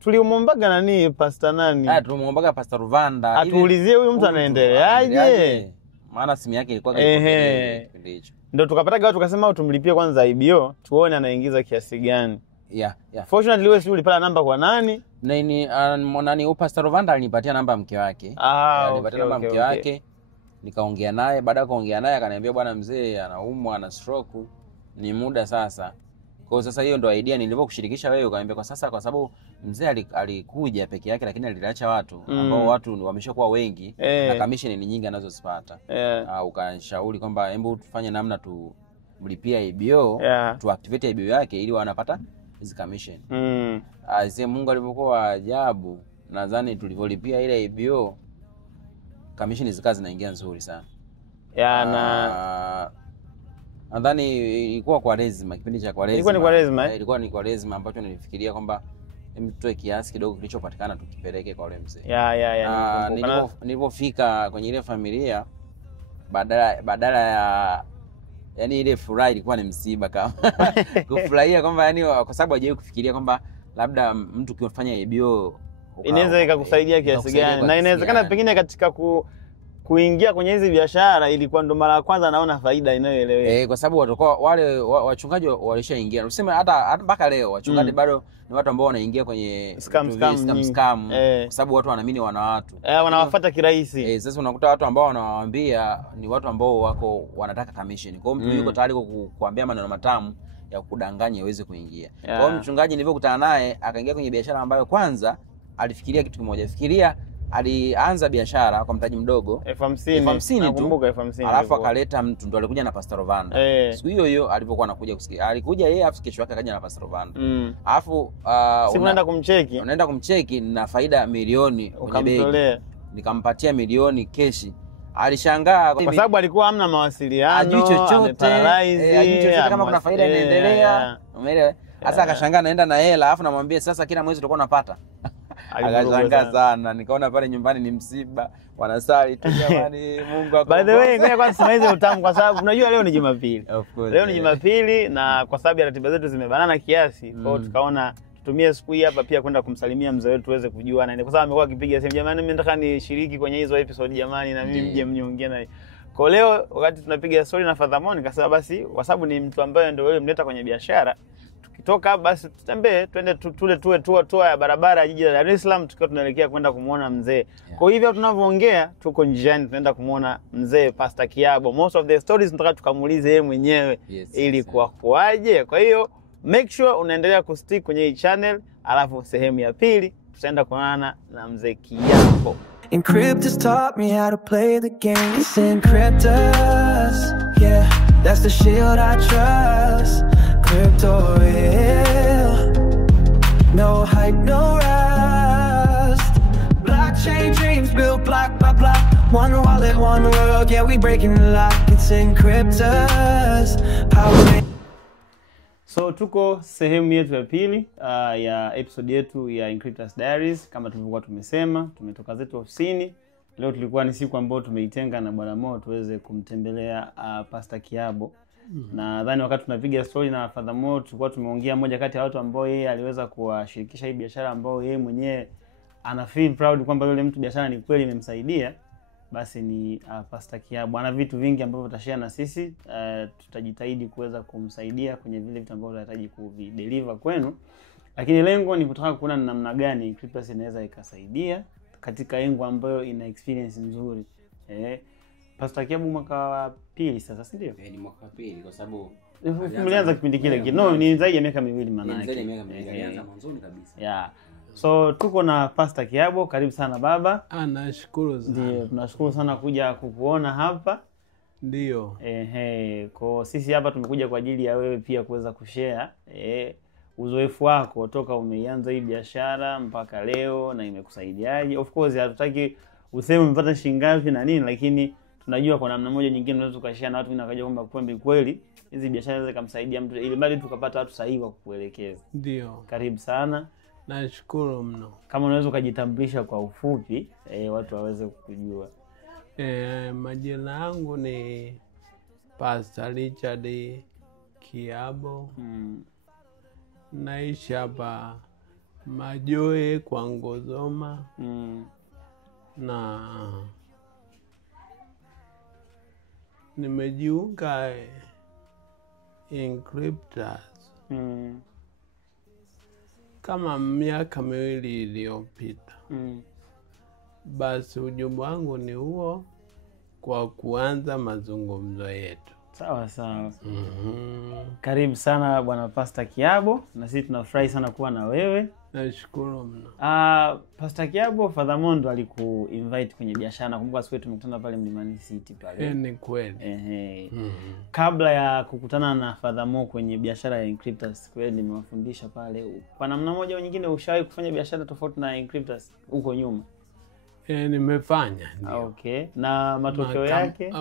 tuliomombaga nani pastor nani? Tuliombaga Pastor Ruvanda. Atuulizie huyu mtu anaendeleaje? Maana simu yake ilikuwa kipindi hicho. Ndio tukapata gawa tukasema tumlipie kwanza IBO tuone anaingiza kiasi gani. Yeah. Fortunately wewe si ulipata namba kwa nani? Nani Pastor Rovanda alinipatia namba mke wake. Alinipatia namba mke wake. Nikaongea naye, baada ya kuongea naye akaniambia bwana mzee anaumwa, ana stroke, ni muda sasa. Kwa sasa hiyo ndo idea nilipokushirikisha wewe, ukaniambia kwa sasa kwa sababu mzee alikuja peke yake lakini aliacha watu ambao watu wameshakuwa wengi na commission ni nyingi anazozipata. Ukanishauri kwamba hebu tufanye namna tulipia IBO, tu activate IBO yake ili wanapata hizo commission. Sasa Mungu alipokuwa ajabu, nadhani tulivolipia ile IBO commission zikazi zinaingia nzuri sana. Nadhani ilikuwa kwa Kwaresima, kipindi cha Kwaresima. Ilikuwa ni Kwaresima? Ilikuwa ni Kwaresima ambacho nilifikiria kwamba tutoe kiasi kidogo kilichopatikana tukipeleke kwa yule mzee. Nilipofika kwenye ile familia badala ya yani ile furaha ilikuwa ni msiba kama kufurahia kwamba yani kwa sababu hajawahi kufikiria kwamba labda mtu kifanya IBO inaweza ikakusaidia kiasi gani, na inawezekana pengine katika kuingia kwenye hizi biashara ilikuwa ndo mara ya kwanza naona faida inayoeleweka. Kwa sababu wale wachungaji walishaingia. Useme hata mpaka leo wachungaji bado ni watu ambao wanaingia kwenye scam kwa sababu watu wanaamini wana watu. Wanawafuata kirahisi. Sasa unakuta watu ambao wanawaambia ni watu ambao wanataka commission. Kwa hiyo mtu yuko tayari kukuambia maneno matamu ya kudanganya iweze kuingia. Kwa hiyo mchungaji nilipokutana naye akaingia kwenye biashara ambayo kwanza alifikiria kitu kimoja. Fikiria alianza biashara kwa mtaji mdogo $50 tu, alafu akaleta mtu ndo alikuja na Pastor Rovanda. Siku hiyo alipokuwa anakuja kusikia, alikuja yeye afu kesho yake akaja na Pastor Rovanda. Alafu unaenda kumcheki na faida milioni kwenye begi, nikampatia milioni keshi. Alishangaa kwa sababu alikuwa hamna mawasiliano, ajui chochote kama kuna faida inaendelea. Umeelewa? Sasa akashangaa naenda na hela, alafu namwambia sasa kila mwezi utakuwa unapata. Akashangaa sana, nikaona pale nyumbani ni msiba, wanasali tu jamani, Mungu akubariki. By the way, ngoja kwanza simalize utamu kwa sababu unajua leo ni Jumapili. Leo ni Jumapili na kwa sababu ya ratiba zetu zimebanana kiasi, kwa hiyo tukaona tutumie siku hii hapa pia kwenda kumsalimia mzee wetu tuweze kujua na kwa sababu amekuwa akipiga simu, jamani mimi nataka nishiriki kwenye hizo episode jamani, na mimi mje mniongee naye. Kwa leo wakati tunapiga story na Father Mo nikasema basi kwa sababu ni mtu ambaye ndio wewe mleta kwenye biashara, tukitoka basi tutembee twende tuwe tour ya barabara ya jiji la Dar es Salaam tukiwa tunaelekea kwenda kumuona mzee. Kwa hivyo tunavyoongea tuko njiani tunaenda kumuona mzee Pastor Kiabo. Most of the stories tunataka tukamuulize yeye mwenyewe ili kuaje. Kwa hiyo make sure unaendelea kustick kwenye hii channel, alafu sehemu ya pili tutaenda kuonana na mzee Kiabo. Encryptus taught me how to play the game. It's Encryptus, yeah, that's the shield I trust. Crypto real, no hype, no rust. Blockchain dreams built block by block. One wallet, one world, yeah, we breaking the lock. It's Encryptus, power. So tuko sehemu yetu ya pili ya episode yetu ya Encryptus Diaries. Kama tulivyokuwa tumesema, tumetoka zetu ofisini. Leo tulikuwa ni siku ambayo tumeitenga na Bwana Mo tuweze kumtembelea Pastor Kiabo. Na nadhani wakati tunapiga story na Father Mo tulikuwa tumeongea moja kati ya watu ambao yeye aliweza kuwashirikisha hii biashara ambao yeye mwenyewe ana feel proud kwamba yule mtu biashara ni kweli imemsaidia. Basi ni Pastor Kiabo. Ana vitu vingi ambavyo tutashare na sisi. Tutajitahidi kuweza kumsaidia kwenye vile vitu ambavyo tunahitaji kuvideliver kwenu. Lakini lengo ni kutaka kuona namna gani Encryptus inaweza ikasaidia katika lengo ambayo ina experience nzuri. Pastor Kiabo mwaka wa pili sasa, si ndio? Ni mwaka wa pili kwa sababu mlianza kipindi kile. No, ni zaidi ya miaka miwili maana yake. Zaidi ya miaka miwili alianza mwanzoni kabisa. Yeah. So tuko na Pastor Kiabo, karibu sana baba. Nashukuru sana. Ndio, tunashukuru sana kuja kukuona hapa. Ndio. Kwa sisi hapa tumekuja kwa ajili ya wewe pia kuweza kushare uzoefu wako toka umeianza hii biashara mpaka leo na imekusaidiaje. Of course hatutaki useme umepata shilingi ngapi na nini, lakini tunajua kwa namna moja nyingine unaweza ukashare na watu wengine wakaja kwamba kweli kweli hizi biashara zinaweza kumsaidia mtu ili bali tukapata watu sahihi wa kukuelekeza. Ndio. Karibu sana. Nashukuru mno. Kama unaweza kujitambulisha kwa ufupi watu waweze kukujua. Majina yangu ni Pastor Richard Kiabo. Naishi hapa Majoe kwa Ngozoma. Na nimejiunga Encryptus kama miaka miwili iliyopita. Basi ujumbe wangu ni huo, kwa kuanza mazungumzo yetu. Sawa sawa. Karibu sana Bwana Pastor Kiabo, na sisi tunafurahi sana kuwa na wewe. Nashukuru mno. Pastor Kiabo, Father Mondo aliku-invite kwenye biashara. Nakumbuka siku tumekutana pale Mlimani City pale. Ni kweli. Kabla ya kukutana na Father Mo kwenye biashara ya Encryptors, kweli nimewafundisha pale. Kwa namna moja au nyingine ushawahi kufanya biashara tofauti na Encryptors huko nyuma? Nimefanya ndio. Okay. Na matokeo yake?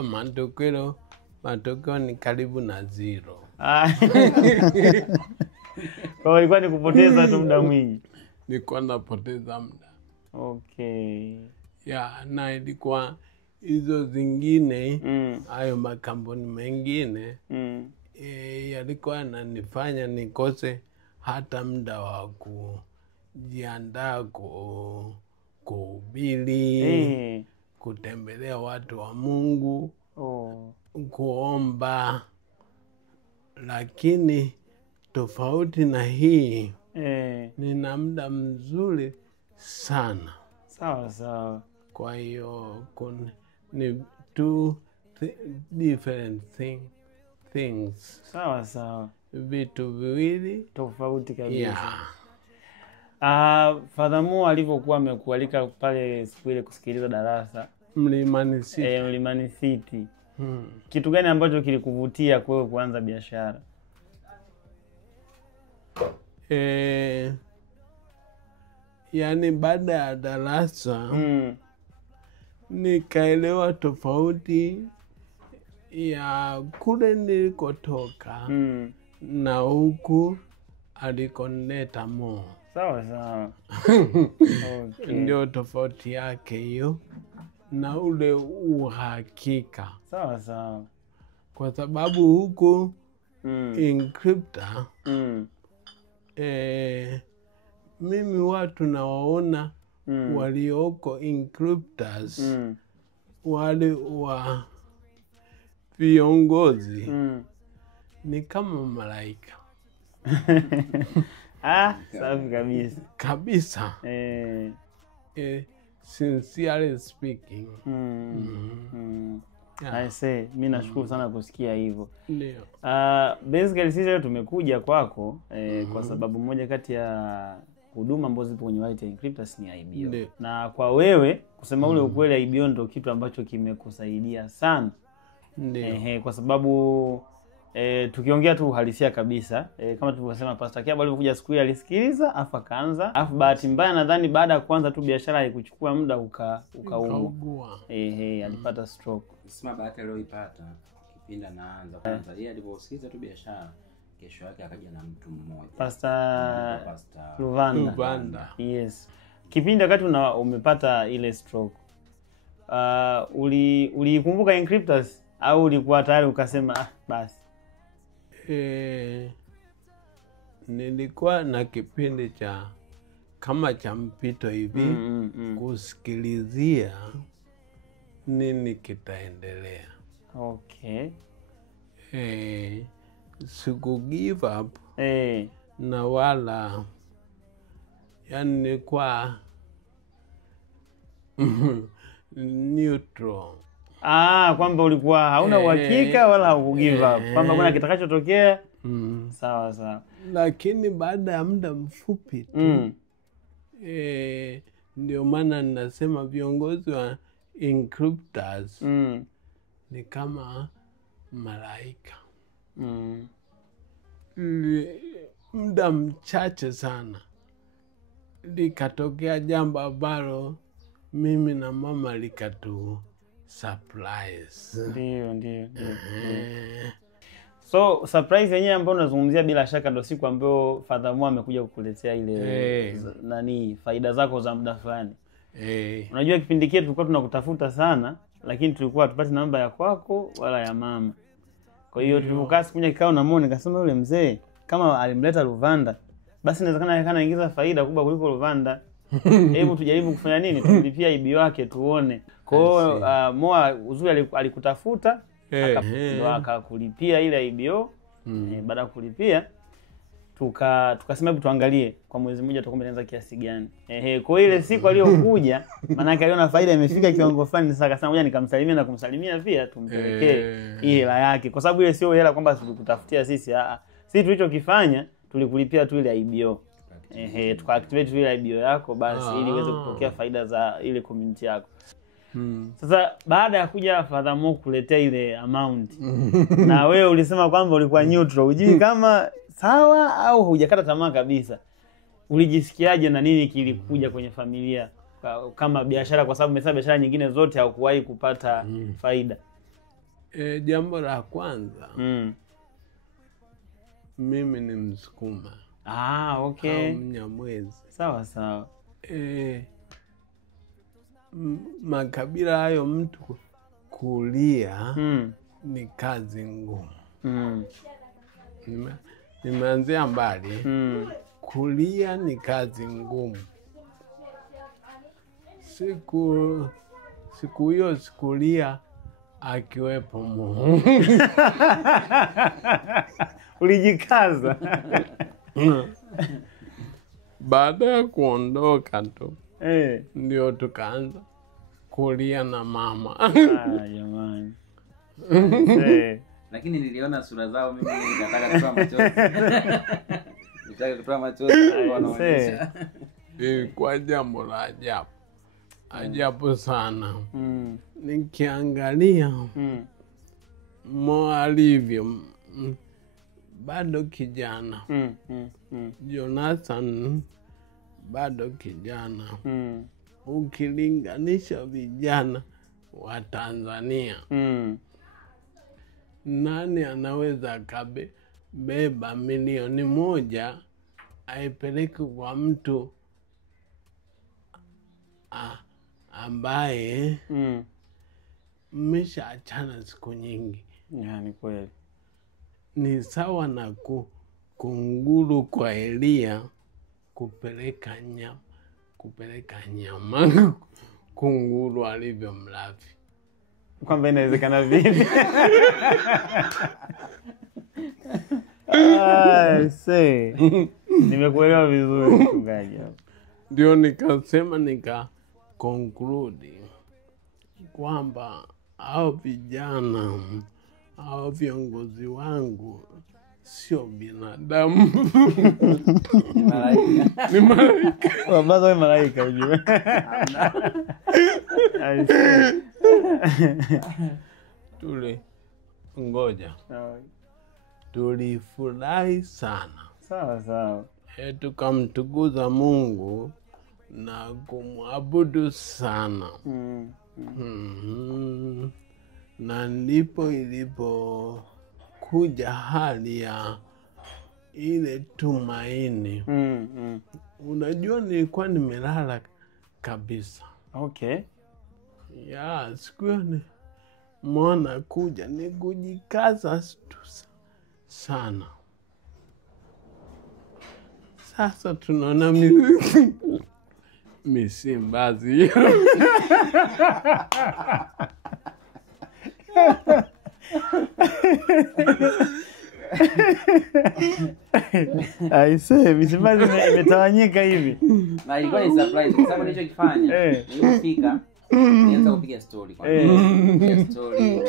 Matokeo ni karibu na zero. Kwa ilikuwa ni kupoteza tu muda mwingi. Nilikuwa napoteza muda. Okay. Na ilikuwa hizo zingine, hayo makampuni mengine, yalikuwa yananifanya nikose hata muda wa kujiandaa kuhubiri, kutembelea watu wa Mungu, kuomba. Lakini tofauti na hii, nina muda mzuri sana. Sawa sawa. Kwa hiyo ni two different things. Sawa sawa. Vitu viwili tofauti kabisa. Father Mo alivyokuwa amekualika pale siku ile kusikiliza darasa Mlimani City. Mlimani City. Kitu gani ambacho kilikuvutia kwa kuanza biashara? Yani baada ya darasa nikaelewa tofauti ya kule nilikotoka na huku alikonileta Mo. Sawa sawa. Okay. Ndio tofauti yake hiyo na ule uhakika. Sawa sawa. Kwa sababu huku Encryptor, mimi watu nawaona walioko Encryptors, wale wa viongozi, ni kama malaika. Safi kabisa. Kabisa. Sincerely speaking. I say, mimi nashukuru sana kusikia hivyo. Ndio. Basically sisi leo tumekuja kwako kwa sababu moja kati ya huduma ambazo zipo kwenye White Encryptors ni IBO. Ndio. Na kwa wewe kusema ule ukweli, IBO ndio kitu ambacho kimekusaidia sana. Ndio. Kwa sababu tukiongea tu uhalisia kabisa, kama tulivyosema Pastor Kiabo alikuja siku ile alisikiliza afa kaanza, afa bahati mbaya nadhani baada ya kuanza tu biashara haikuchukua muda ukaugua. Alipata stroke. Sema bahati aliyoipata kipindi anaanza kwanza, yeye aliposikiza tu biashara, kesho yake akaja na mtu mmoja, Pastor Luvanda. Yes. Kipindi wakati umepata ile stroke, ulikumbuka Encryptors au ulikuwa tayari ukasema basi? Nilikuwa na kipindi kama cha mpito hivi, kusikilizia nini kitaendelea. Okay. Siku give up. Na wala yani nilikuwa neutral. Kwamba ulikuwa hauna uhakika wala haukugive up, kwamba kuna kitakachotokea. Sawa sawa. Lakini baada ya muda mfupi tu, ndio maana ninasema viongozi wa Encryptors ni kama malaika. Muda mchache sana likatokea jambo ambalo mimi na mama likatu surprise. Ndio. So surprise yenyewe ambayo unazungumzia bila shaka ndio siku ambayo Father Mo amekuja kukuletea ile faida zako za muda fulani. Unajua kipindi kile tulikuwa tunakutafuta sana, lakini tulikuwa hatupati namba ya kwako wala ya mama. Kwa hiyo tulipokaa siku moja kikao na Mo, nikasema yule mzee kama alimleta Luvanda, basi inawezekana anaingiza faida kubwa kuliko Luvanda. Hebu tujaribu kufanya nini? Tumlipia IBO wake tuone. Kwa hiyo Mo uzuri alikutafuta, akakulipia ile IBO. Baada ya kulipia tukasema hebu tuangalie kwa mwezi mmoja tutakuwa tumeanza kiasi gani. Kwa ile siku aliyokuja maana yake aliona faida imefika kiwango fulani, sasa akasema ngoja nikamsalimia na kumsalimia pia tumpelekee hii hela yake, kwa sababu ile sio hela kwamba tulikutafutia sisi. Sisi tulichokifanya tulikulipia tu ile IBO. Tukaactivate tu ile IBO yako basi ili iweze kutokea faida za ile community yako. Sasa baada ya kuja furthermore kuletea ile amount na wewe ulisema kwamba ulikuwa neutral, hujui kama sawa au hujakata tamaa kabisa, ulijisikiaje na nini kilikuja kwenye familia kama biashara, kwa sababu umesema biashara nyingine zote haukuwahi kupata faida? Jambo la kwanza, mimi ni Msukuma. Okay. Au Mnyamwezi. Sawa. Makabila hayo mtu kulia ni kazi ngumu. Nimeanzia mbali. Kulia ni kazi ngumu. Siku hiyo sikulia akiwepo Mungu. Ulijikaza. Baada ya kuondoka tu ndio tukaanza kulia na mama. Jamani. Lakini niliona sura zao, mimi nikataka kutoa machozi. Nitaka kutoa machozi wanaonyesha. Kwa jambo la ajabu sana. Nikiangalia Mo alivyo bado kijana. Jonathan bado kijana. Ukilinganisha vijana wa Tanzania, nani anaweza beba milioni 1 aipeleke kwa mtu ambaye mmeshaachana siku nyingi? Ni kweli. Ni sawa na kunguru kwa Elia kupeleka nyama kunguru alivyo mlafi. Kwamba inawezekana vipi? Nimekuelewa vizuri mchungaji hapo. Ndio nikasema conclude kwamba hao vijana hao viongozi wangu sio binadamu. Ni malaika. Wabaza wewe malaika ujue. Ngoja. Tulifurahi sana. Sawa. Tukamtukuza Mungu na kumwabudu sana. Na ndipo ilipokuja hali ya ile tumaini. Unajua nilikuwa nimelala kabisa. Okay. Siku hiyo mwana kuja ni kujikaza sana. Sasa tunaona Misimbazi. Misimbazi imetawanyika hivi. Na ilikuwa ni surprise kwa sababu nilichokifanya nilipofika nianza kupiga story kwa piga story,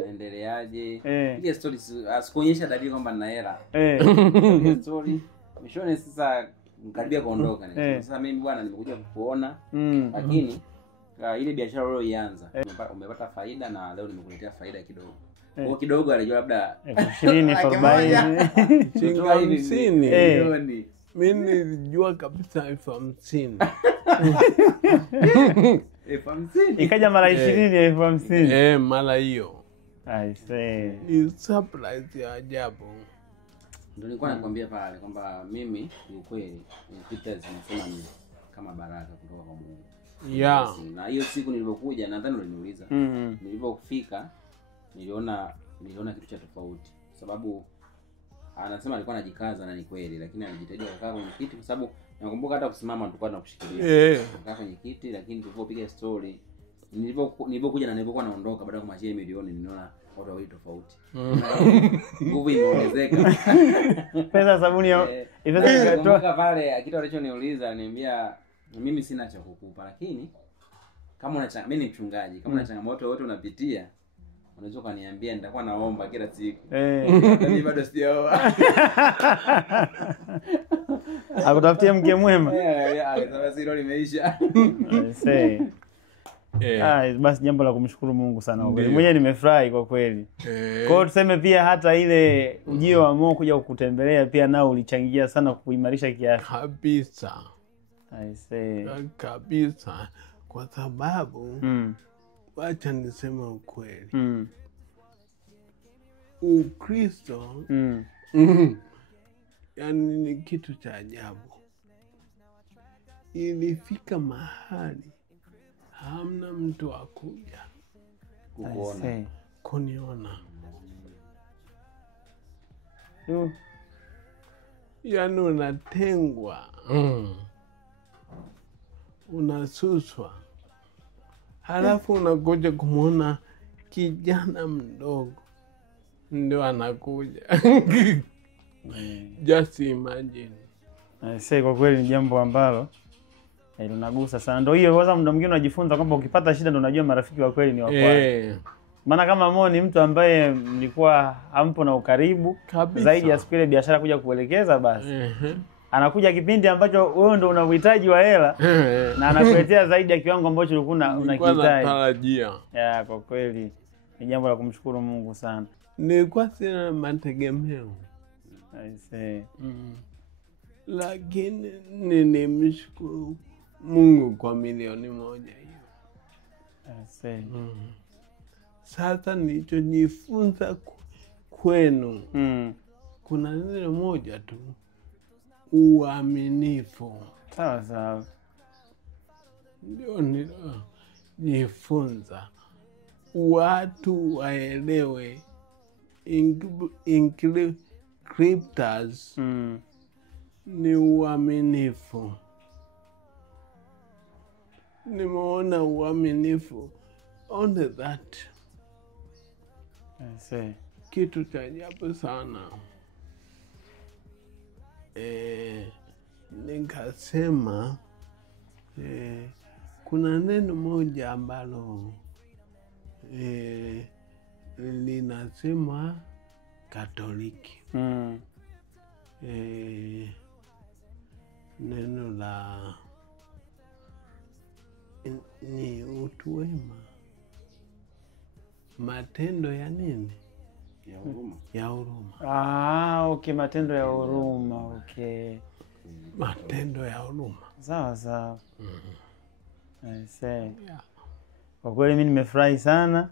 naendeleaje, piga story, asikuonyesha dalili kwamba nina hela, piga story mishoni. Sasa mkaribia kuondoka sasa mimi bwana nimekuja kukuona, lakini ile biashara uliyoianza umepata faida na leo nimekuletea faida kidogo. Kwa kidogo alijua labda 20 40. Mimi nilijua kabisa 50. Ikaja mara 20 50. Mara hiyo. I say. Ni surprise ya ajabu. Ndio nilikuwa nakwambia pale kwamba mimi ni ukweli nipita zinasema ni kama baraka kutoka kwa Mungu. Na hiyo siku nilipokuja nadhani uliniuliza. Nilipofika niliona kitu cha tofauti. Sababu anasema alikuwa anajikaza na ni kweli, lakini alijitahidi kukaa kwenye kiti kwa sababu nakumbuka hata kusimama tulikuwa tunakushikilia. Kukaa kwenye kiti, lakini tulipopiga story nilipokuja na nilipokuwa naondoka baada ya kumachia milioni niliona watu wawili tofauti. Nguvu imeongezeka. Pesa sabuni ya Kumbuka pale kitu alichoniuliza niambia mimi sina cha kukupa, lakini kama mimi ni mchungaji, kama una changamoto yote unapitia unaweza kuniambia, nitakuwa naomba kila siku. Mimi bado sijaoa. Akutafutia mke mwema. Sasa hilo limeisha. Basi jambo la kumshukuru Mungu sana kwa kweli. Mwenyewe nimefurahi kwa kweli. Kwa hiyo tuseme pia hata ile ujio wa Mungu kuja kukutembelea pia nao ulichangia sana kuimarisha kiafya. Kabisa. I kabisa, kwa sababu wacha niseme ukweli. Ukristo yani ni kitu cha ajabu. Ilifika mahali hamna mtu akuja kukuona, kuniona. Yani unatengwa, unasuswa, halafu unakuja kumwona kijana mdogo ndio anakuja. Just imagine. Kwa kweli ni jambo ambalo linagusa sana. Ndio hiyo kwanza muda mwingine unajifunza kwamba ukipata shida ndio unajua marafiki wa kweli ni wa kweli. Maana kama Mo ni mtu ambaye mlikuwa hampo na ukaribu kabisa, zaidi ya siku ile biashara kuja kuelekeza basi. Anakuja kipindi ambacho wewe ndio una uhitaji wa hela na anakuletea zaidi ya kiwango ambacho ulikuwa unakihitaji. Kwa kweli ni jambo la kumshukuru Mungu sana. Nilikuwa sina mategemeo. Lakini nimshukuru Mungu kwa 1,000,000 hiyo. Sasa nilichojifunza kwenu, kuna neno moja tu, uaminifu. Sawa. Ndio nijifunza. Watu waelewe Cryptas ni uaminifu. Nimeona uaminifu on that. Kitu cha ajabu sana. Nikasema kuna neno moja ambalo linasema Katoliki. Neno la ni utu wema. Matendo ya nini? Ya huruma. Okay, matendo ya huruma. Okay. Matendo ya huruma. Sawa. Kwa kweli mimi nimefurahi sana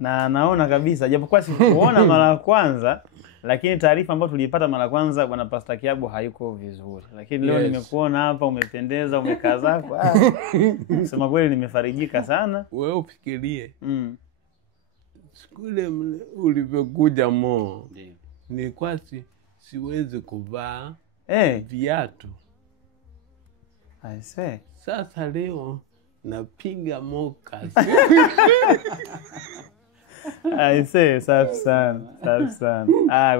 na naona kabisa japokuwa sikuona mara ya kwanza, lakini taarifa ambayo tulipata mara ya kwanza bwana Pastor Kiabu hayuko vizuri. Lakini leo nimekuona hapa, umependeza, umekaa zako. Sema kweli nimefarijika sana. Wewe ufikirie. Siku ile ulivyokuja Mo, nilikuwa siwezi kuvaa viatu. Sasa leo napiga moka. Safi sana.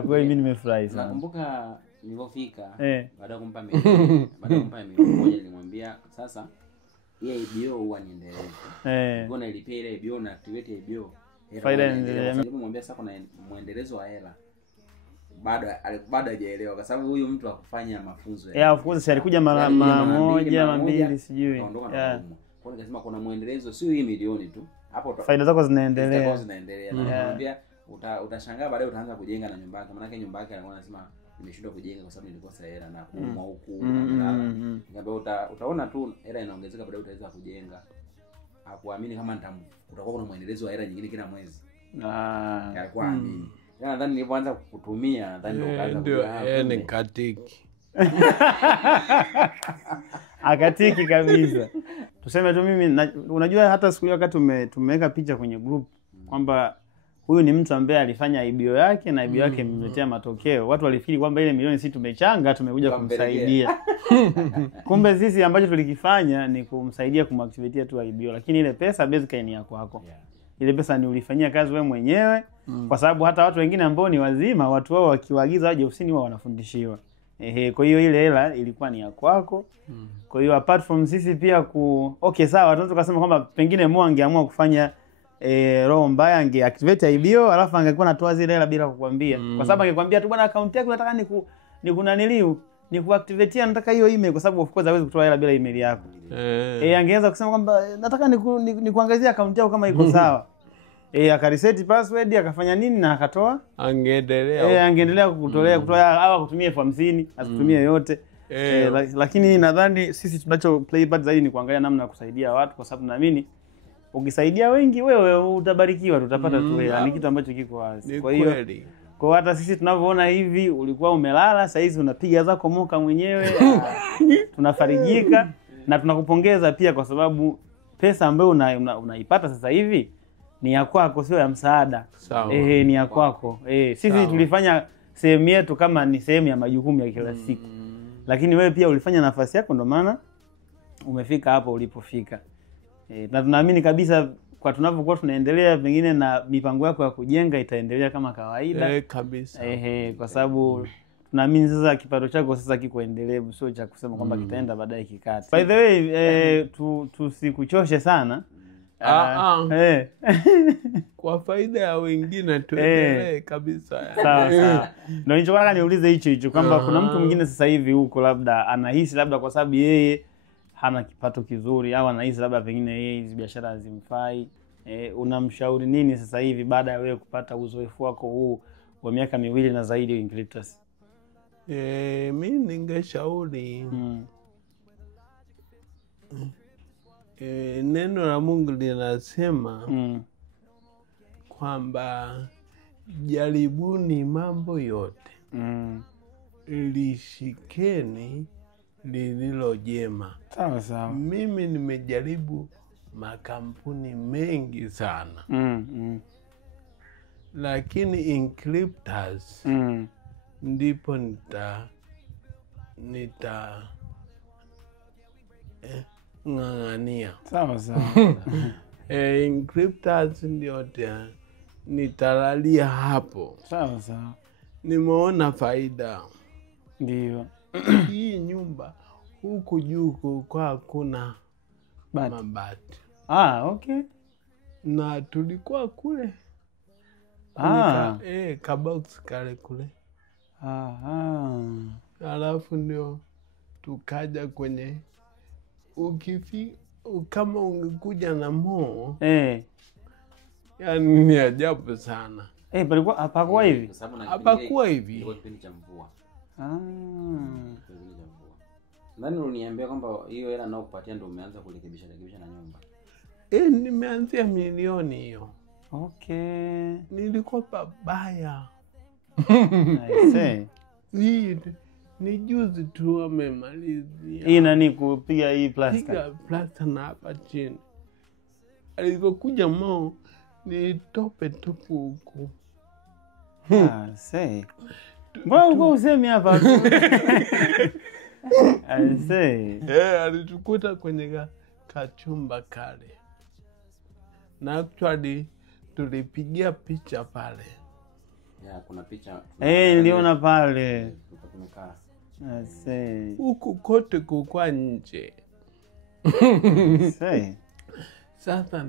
Kwa mimi nimefurahi sana. Nakumbuka nilipofika baada ya kumpa 1,000,000 nilimwambia sasa hii IBO huwa niendelee. Mbona ilipia ile IBO na activate IBO? Faida nilimwambia sasa kuna muendelezo wa hela. Bado hajaelewa kwa sababu huyu mtu akufanya mafunzo of course alikuja mara moja mara mbili sijui. Kwa nikasema kuna muendelezo, sio hii milioni tu. Hapo faida zako zinaendelea. Nakwambia utashangaa baadaye utaanza kujenga na nyumba yake. Maana yake nyumba yake alikuwa anasema nimeshindwa kujenga kwa sababu nilikosa hela na kuuma huku. Nikamwambia utaona tu hela inaongezeka, baadaye utaweza kujenga. Hakuamini kama kutakuwa kuna muendelezo wa hela nyingine kila mwezi. Alikuwa amini. Nadhani nilipoanza kutumia nadhani ndo kaanza kujua. Ni katiki. Akatiki kabisa. Tuseme tu mimi unajua hata siku ile wakati tumeweka picha kwenye group kwamba huyu ni mtu ambaye alifanya IBO yake na IBO yake imemletea matokeo. Watu walifikiri kwamba ile milioni sisi tumechanga tumekuja kumsaidia. Kumbe sisi ambacho tulikifanya ni kumsaidia kumactivate tu IBO, lakini ile pesa basically ni ya kwako. ile pesa ni ulifanyia kazi wewe mwenyewe. Kwa sababu hata watu wengine ambao ni wazima, watu wao wakiwaagiza waje ofisini wao wanafundishiwa. Kwa hiyo ile hela ilikuwa ni ya kwako. Kwa hiyo apart from sisi pia okay sawa, tunaweza kusema kwamba pengine Mo angeamua kufanya roho mbaya, angeactivate IBO alafu angekuwa anatoa zile hela bila kukwambia. Kwa sababu angekwambia tu bwana account yako nataka nikunaniliu, nikuactivate nataka hiyo email, kwa sababu of course hawezi kutoa hela bila email yako. Angeweza kusema kwamba nataka nikuangazia account yako kama iko sawa. Akareset password akafanya nini na akatoa, angeendelea kutoa au kutumia 50 asitumie yote. Lakini nadhani sisi tunacho play part zaidi ni kuangalia namna ya kusaidia watu, kwa sababu naamini ukisaidia wengi wewe utabarikiwa, tutapata tu hela, ni kitu ambacho kiko wazi. Kwa hiyo kwa hata sisi tunavyoona hivi, ulikuwa umelala sasa hizi unapiga zako moka mwenyewe, tunafarijika na tunakupongeza pia, kwa sababu pesa ambayo unaipata sasa hivi ni ya kwako, sio ya msaada. Ni ya kwako. Sisi tulifanya sehemu yetu kama ni sehemu ya majukumu ya kila siku. Lakini wewe pia ulifanya nafasi yako, ndio maana umefika hapo ulipofika. Na tunaamini kabisa kwa tunavyokuwa tunaendelea pengine na mipango yako ya kujenga itaendelea kama kawaida. Kabisa. Kwa sababu tunaamini sasa kipato chako sasa kiko endelevu, sio cha kusema kwamba kitaenda baadaye kikate. By the way, tusikuchoshe sana. Kwa faida ya wengine tuendelee kabisa. Sawa. Ndio nilichotaka niulize hicho kwamba kuna mtu mwingine sasa hivi huko labda anahisi labda kwa sababu yeye hana kipato kizuri, au anahisi labda pengine yeye hizo biashara hazimfai. Unamshauri nini sasa hivi baada ya wewe kupata uzoefu wako huu wa miaka 2 na zaidi Inkryptus? Mimi ningeshauri neno la Mungu linasema kwamba jaribuni mambo yote, lishikeni lililo jema. Sawa. Mimi nimejaribu makampuni mengi sana. Lakini Inkryptus ndipo ng'ang'ania. Sawa. Inkryptus ndio nitalalia hapo. Sawa. Nimeona faida. Ndio. Hii nyumba huku juu kwa kuna mabati. Okay. Na tulikuwa kule. Kabox kale kule. Alafu ndio tukaja kwenye kama ungekuja na Mo. Yaani ni ajabu sana. Palikuwa hapakuwa hivi. Hapakuwa hivi. Ilikuwa kipindi cha mvua. Nani uliniambia kwamba hiyo hela nao kupatia ndio umeanza kurekebisha na nyumba? Nimeanzia milioni hiyo. Okay. Nilikuwa pabaya. I see. Hii ni juzi tu amemalizia. Hii nani kupiga hii plaster? Piga plaster na hapa chini. Alikokuja Mo ni tope tupu huku. See. Mbona uko usemi hapa? I see. Alitukuta kwenye kachumba kale. Na actually tulipigia picha pale. Kuna picha. Niliona pale. Tumekaa. I see. Huku kote kukua nje. See. Sasa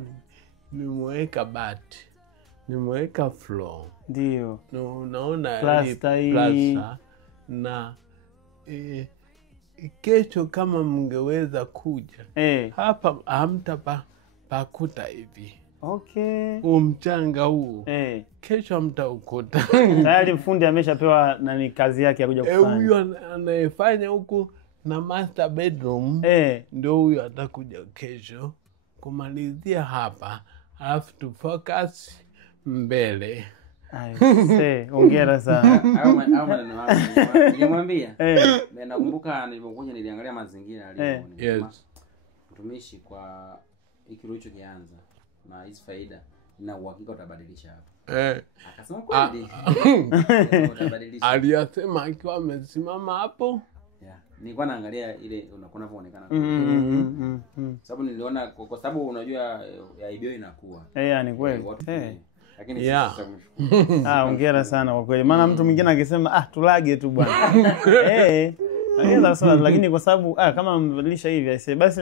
nimeweka bati. Nimeweka floor. Ndio. Unaona plaster na kesho kama mngeweza kuja. Hapa hamtapakuta hivi. Okay. Mchanga huu. Kesho mtaukuta. Tayari fundi ameshapewa nani kazi yake ya kuja kufanya. Huyo anayefanya huku na master bedroom. Ndio huyo atakuja kesho kumalizia hapa. Alafu tu focus mbele. Hongera sana. Nilimwambia. Nakumbuka nilipokuja niliangalia mazingira aliyo. Mtumishi kwa hiki hicho kianza na hizi faida na uhakika utabadilisha hapo. Akasema kweli. Utabadilisha. Aliyasema akiwa amesimama hapo. Nilikuwa naangalia ile unavyoonekana. sababu niliona kwa sababu unajua ya IBO inakuwa. Ni kweli. Lakini hongera sana kwa kweli. Maana mtu mwingine akisema tulage tu bwana. Anaanza sana, lakini kwa sababu kama mbadilisha hivi aisee, basi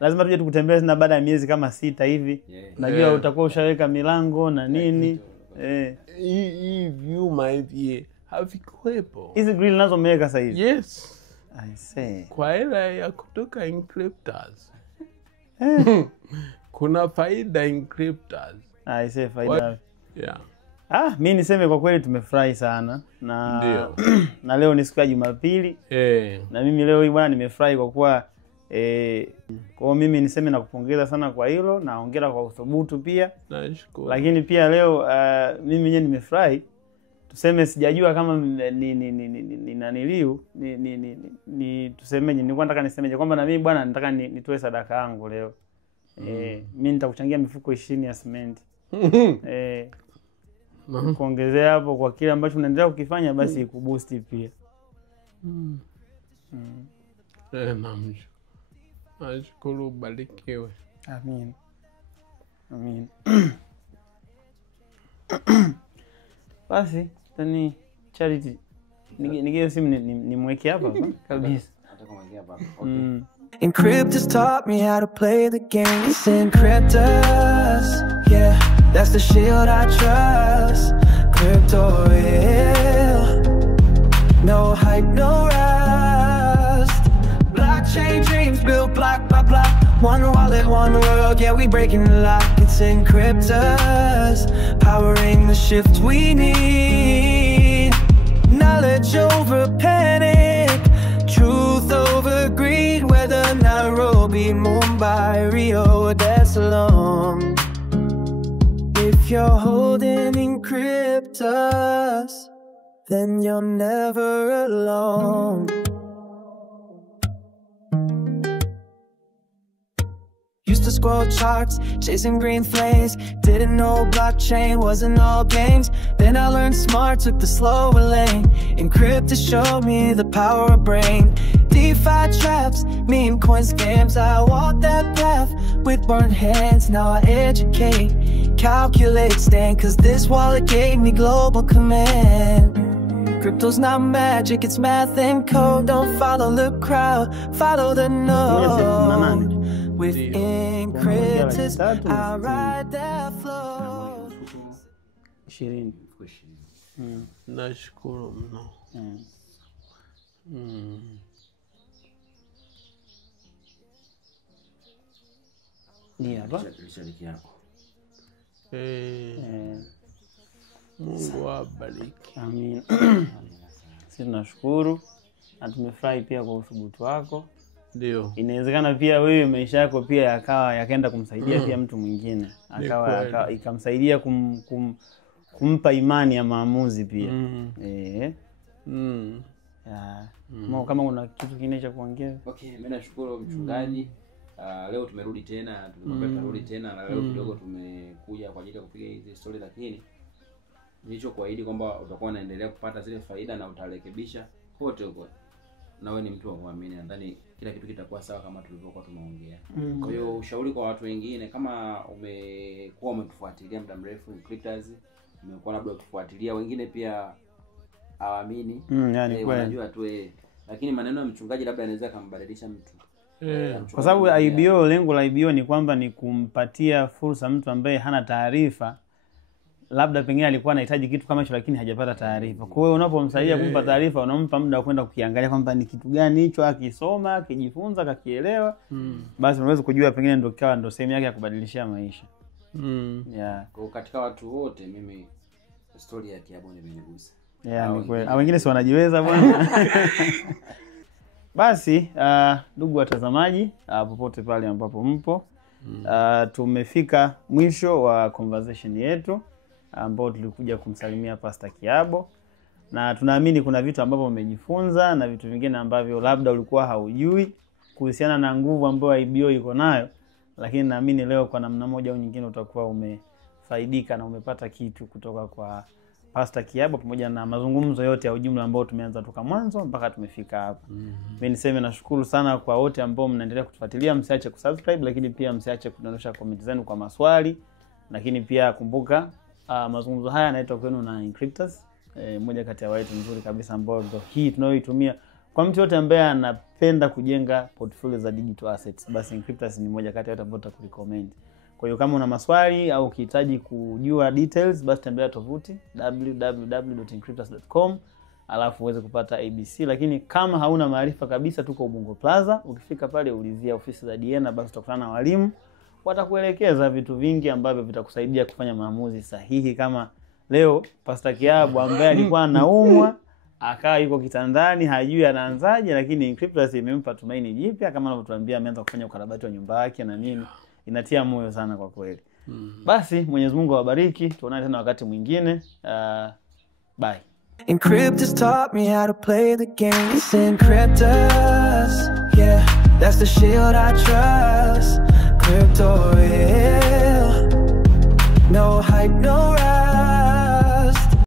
lazima tuje tukutembelea tena baada ya miezi kama 6 hivi. Najua utakuwa ushaweka milango na nini. Hii vyuma hivi havikuwepo. Hizi grill nazo mmeweka sasa hivi. Yes. I say. Kwa hela ya kutoka Encryptors. Kuna faida Encryptors. I say faida. Yeah. Mimi niseme kwa kweli tumefurahi sana na na leo ni siku ya Jumapili. Na mimi leo hii bwana nimefurahi kwa kuwa kwa mimi niseme na kupongeza sana kwa hilo na hongera kwa uthubutu pia. Nashukuru. Lakini pia leo mimi mwenyewe nimefurahi. Tuseme sijajua kama ni naniliu ni tusemeje, nilikuwa nataka nisemeje kwamba na mimi bwana nataka nitoe sadaka yangu leo. Mimi nitakuchangia mifuko 20 ya cement. Kuongezea hapo kwa kile ambacho unaendelea kukifanya basi ikuboost pia. Nashukuru, barikiwe. Amin. Basi tani Charity nigeo simu nimweke hapa kabisa. Encryptors taught me how to play the game. It's Encryptors, yeah, that's the shield I trust. Crypto real, no hype, no rust. Blockchain dreams built block by block. One wallet, one world, yeah, we breaking the lock. It's Encryptors, powering the shift we need. Knowledge over panic, truth over greed. Whether Nairobi, Mumbai, Rio, or Dar es Salaam, if you're holding Encryptors, then you're never alone. Used to scroll charts, chasing green flames. Didn't know blockchain wasn't all games. Then I learned smart, took the slower lane. Encryptors showed me the power of brain. DeFi traps, meme coin scams. I walked that path with burnt hands. Now I educate, calculate, stand. Cause this wallet gave me global command. Crypto's not magic, it's math and code. Don't follow the crowd, follow the node. With Encryptors, I ride that flow. 20. Nashukuru mno. Ni hapa. Mungu awabariki. Amin. Sisi tunashukuru na tumefurahi pia kwa uthubutu wako. Ndio. Inawezekana pia wewe maisha yako pia yakaenda kumsaidia pia mtu mwingine. Ikamsaidia kumpa imani ya maamuzi pia. Kama una kitu kingine cha kuongeza. Okay, mimi nashukuru mchungaji. Leo tumerudi tena, tumerudi tena na leo kidogo tumekuja kwa ajili ya kupiga hizi story, lakini nilichokuahidi kwamba utakuwa unaendelea kupata zile faida na utarekebisha kote huko. Na wewe ni mtu wa kuamini, nadhani kila kitu kitakuwa sawa kama tulivyokuwa tumeongea. Kwa hiyo ushauri kwa watu wengine, kama umekuwa umetufuatilia muda mrefu Encryptors, umekuwa labda ukifuatilia wengine pia hawaamini, yani wanajua tu lakini maneno ya mchungaji labda yanaweza kumbadilisha mtu. Kwa sababu IBO, lengo la IBO ni kwamba ni kumpatia fursa mtu ambaye hana taarifa, labda pengine alikuwa anahitaji kitu kama hicho lakini hajapata taarifa. Kwa hiyo unapomsaidia kumpa taarifa, unampa muda wa kwenda kukiangalia kwamba ni kitu gani hicho, akisoma, akijifunza, akakielewa, basi unaweza kujua pengine ndio sehemu yake ya kubadilishia maisha. Kwa katika watu wote mimi story ya Kiabo imenigusa. Ni kweli. Wengine si wanajiweza bwana. Basi ndugu watazamaji, popote pale ambapo mpo, tumefika mwisho wa conversation yetu ambao tulikuja kumsalimia Pastor Kiabo, na tunaamini kuna vitu ambavyo umejifunza na vitu vingine ambavyo labda ulikuwa haujui kuhusiana na nguvu ambayo IBO iko nayo, lakini naamini leo kwa namna moja au nyingine utakuwa umefaidika na umepata kitu kutoka kwa Pastor Kiabo pamoja na mazungumzo yote ya ujumla ambao tumeanza toka mwanzo mpaka tumefika hapa. Mimi niseme nashukuru sana kwa wote ambao mnaendelea kutufuatilia, msiache kusubscribe, lakini pia msiache kudondosha comment zenu kwa maswali. Lakini pia kumbuka mazungumzo haya yanaitwa kwenu na Encryptors, moja kati ya watu nzuri kabisa ambao ndio hii tunayoitumia kwa mtu yote ambaye anapenda kujenga portfolio za digital assets. Basi Encryptors ni moja kati ya watu ambao tutakurecommend. Kwa hiyo kama una maswali au ukihitaji kujua details, basi tembelea tovuti www.encryptors.com alafu uweze kupata ABC. Lakini kama hauna maarifa kabisa, tuko Ubungo Plaza. Ukifika pale ulizia ofisi za Diena, basi utakutana na walimu, watakuelekeza vitu vingi ambavyo vitakusaidia kufanya maamuzi sahihi. Kama leo Pastor Kiabo ambaye alikuwa anaumwa akawa yuko kitandani hajui anaanzaje, lakini Encryptors imempa tumaini jipya, kama anavyotuambia ameanza kufanya ukarabati wa nyumba yake na nini. Inatia moyo sana kwa kweli. Basi Mwenyezi Mungu awabariki, tuonane tena wakati mwingine. Bye. Encryptors taught me how to play the game. It's Encryptors, yeah, that's the shield I trust. Crypto real, no hype, no rise.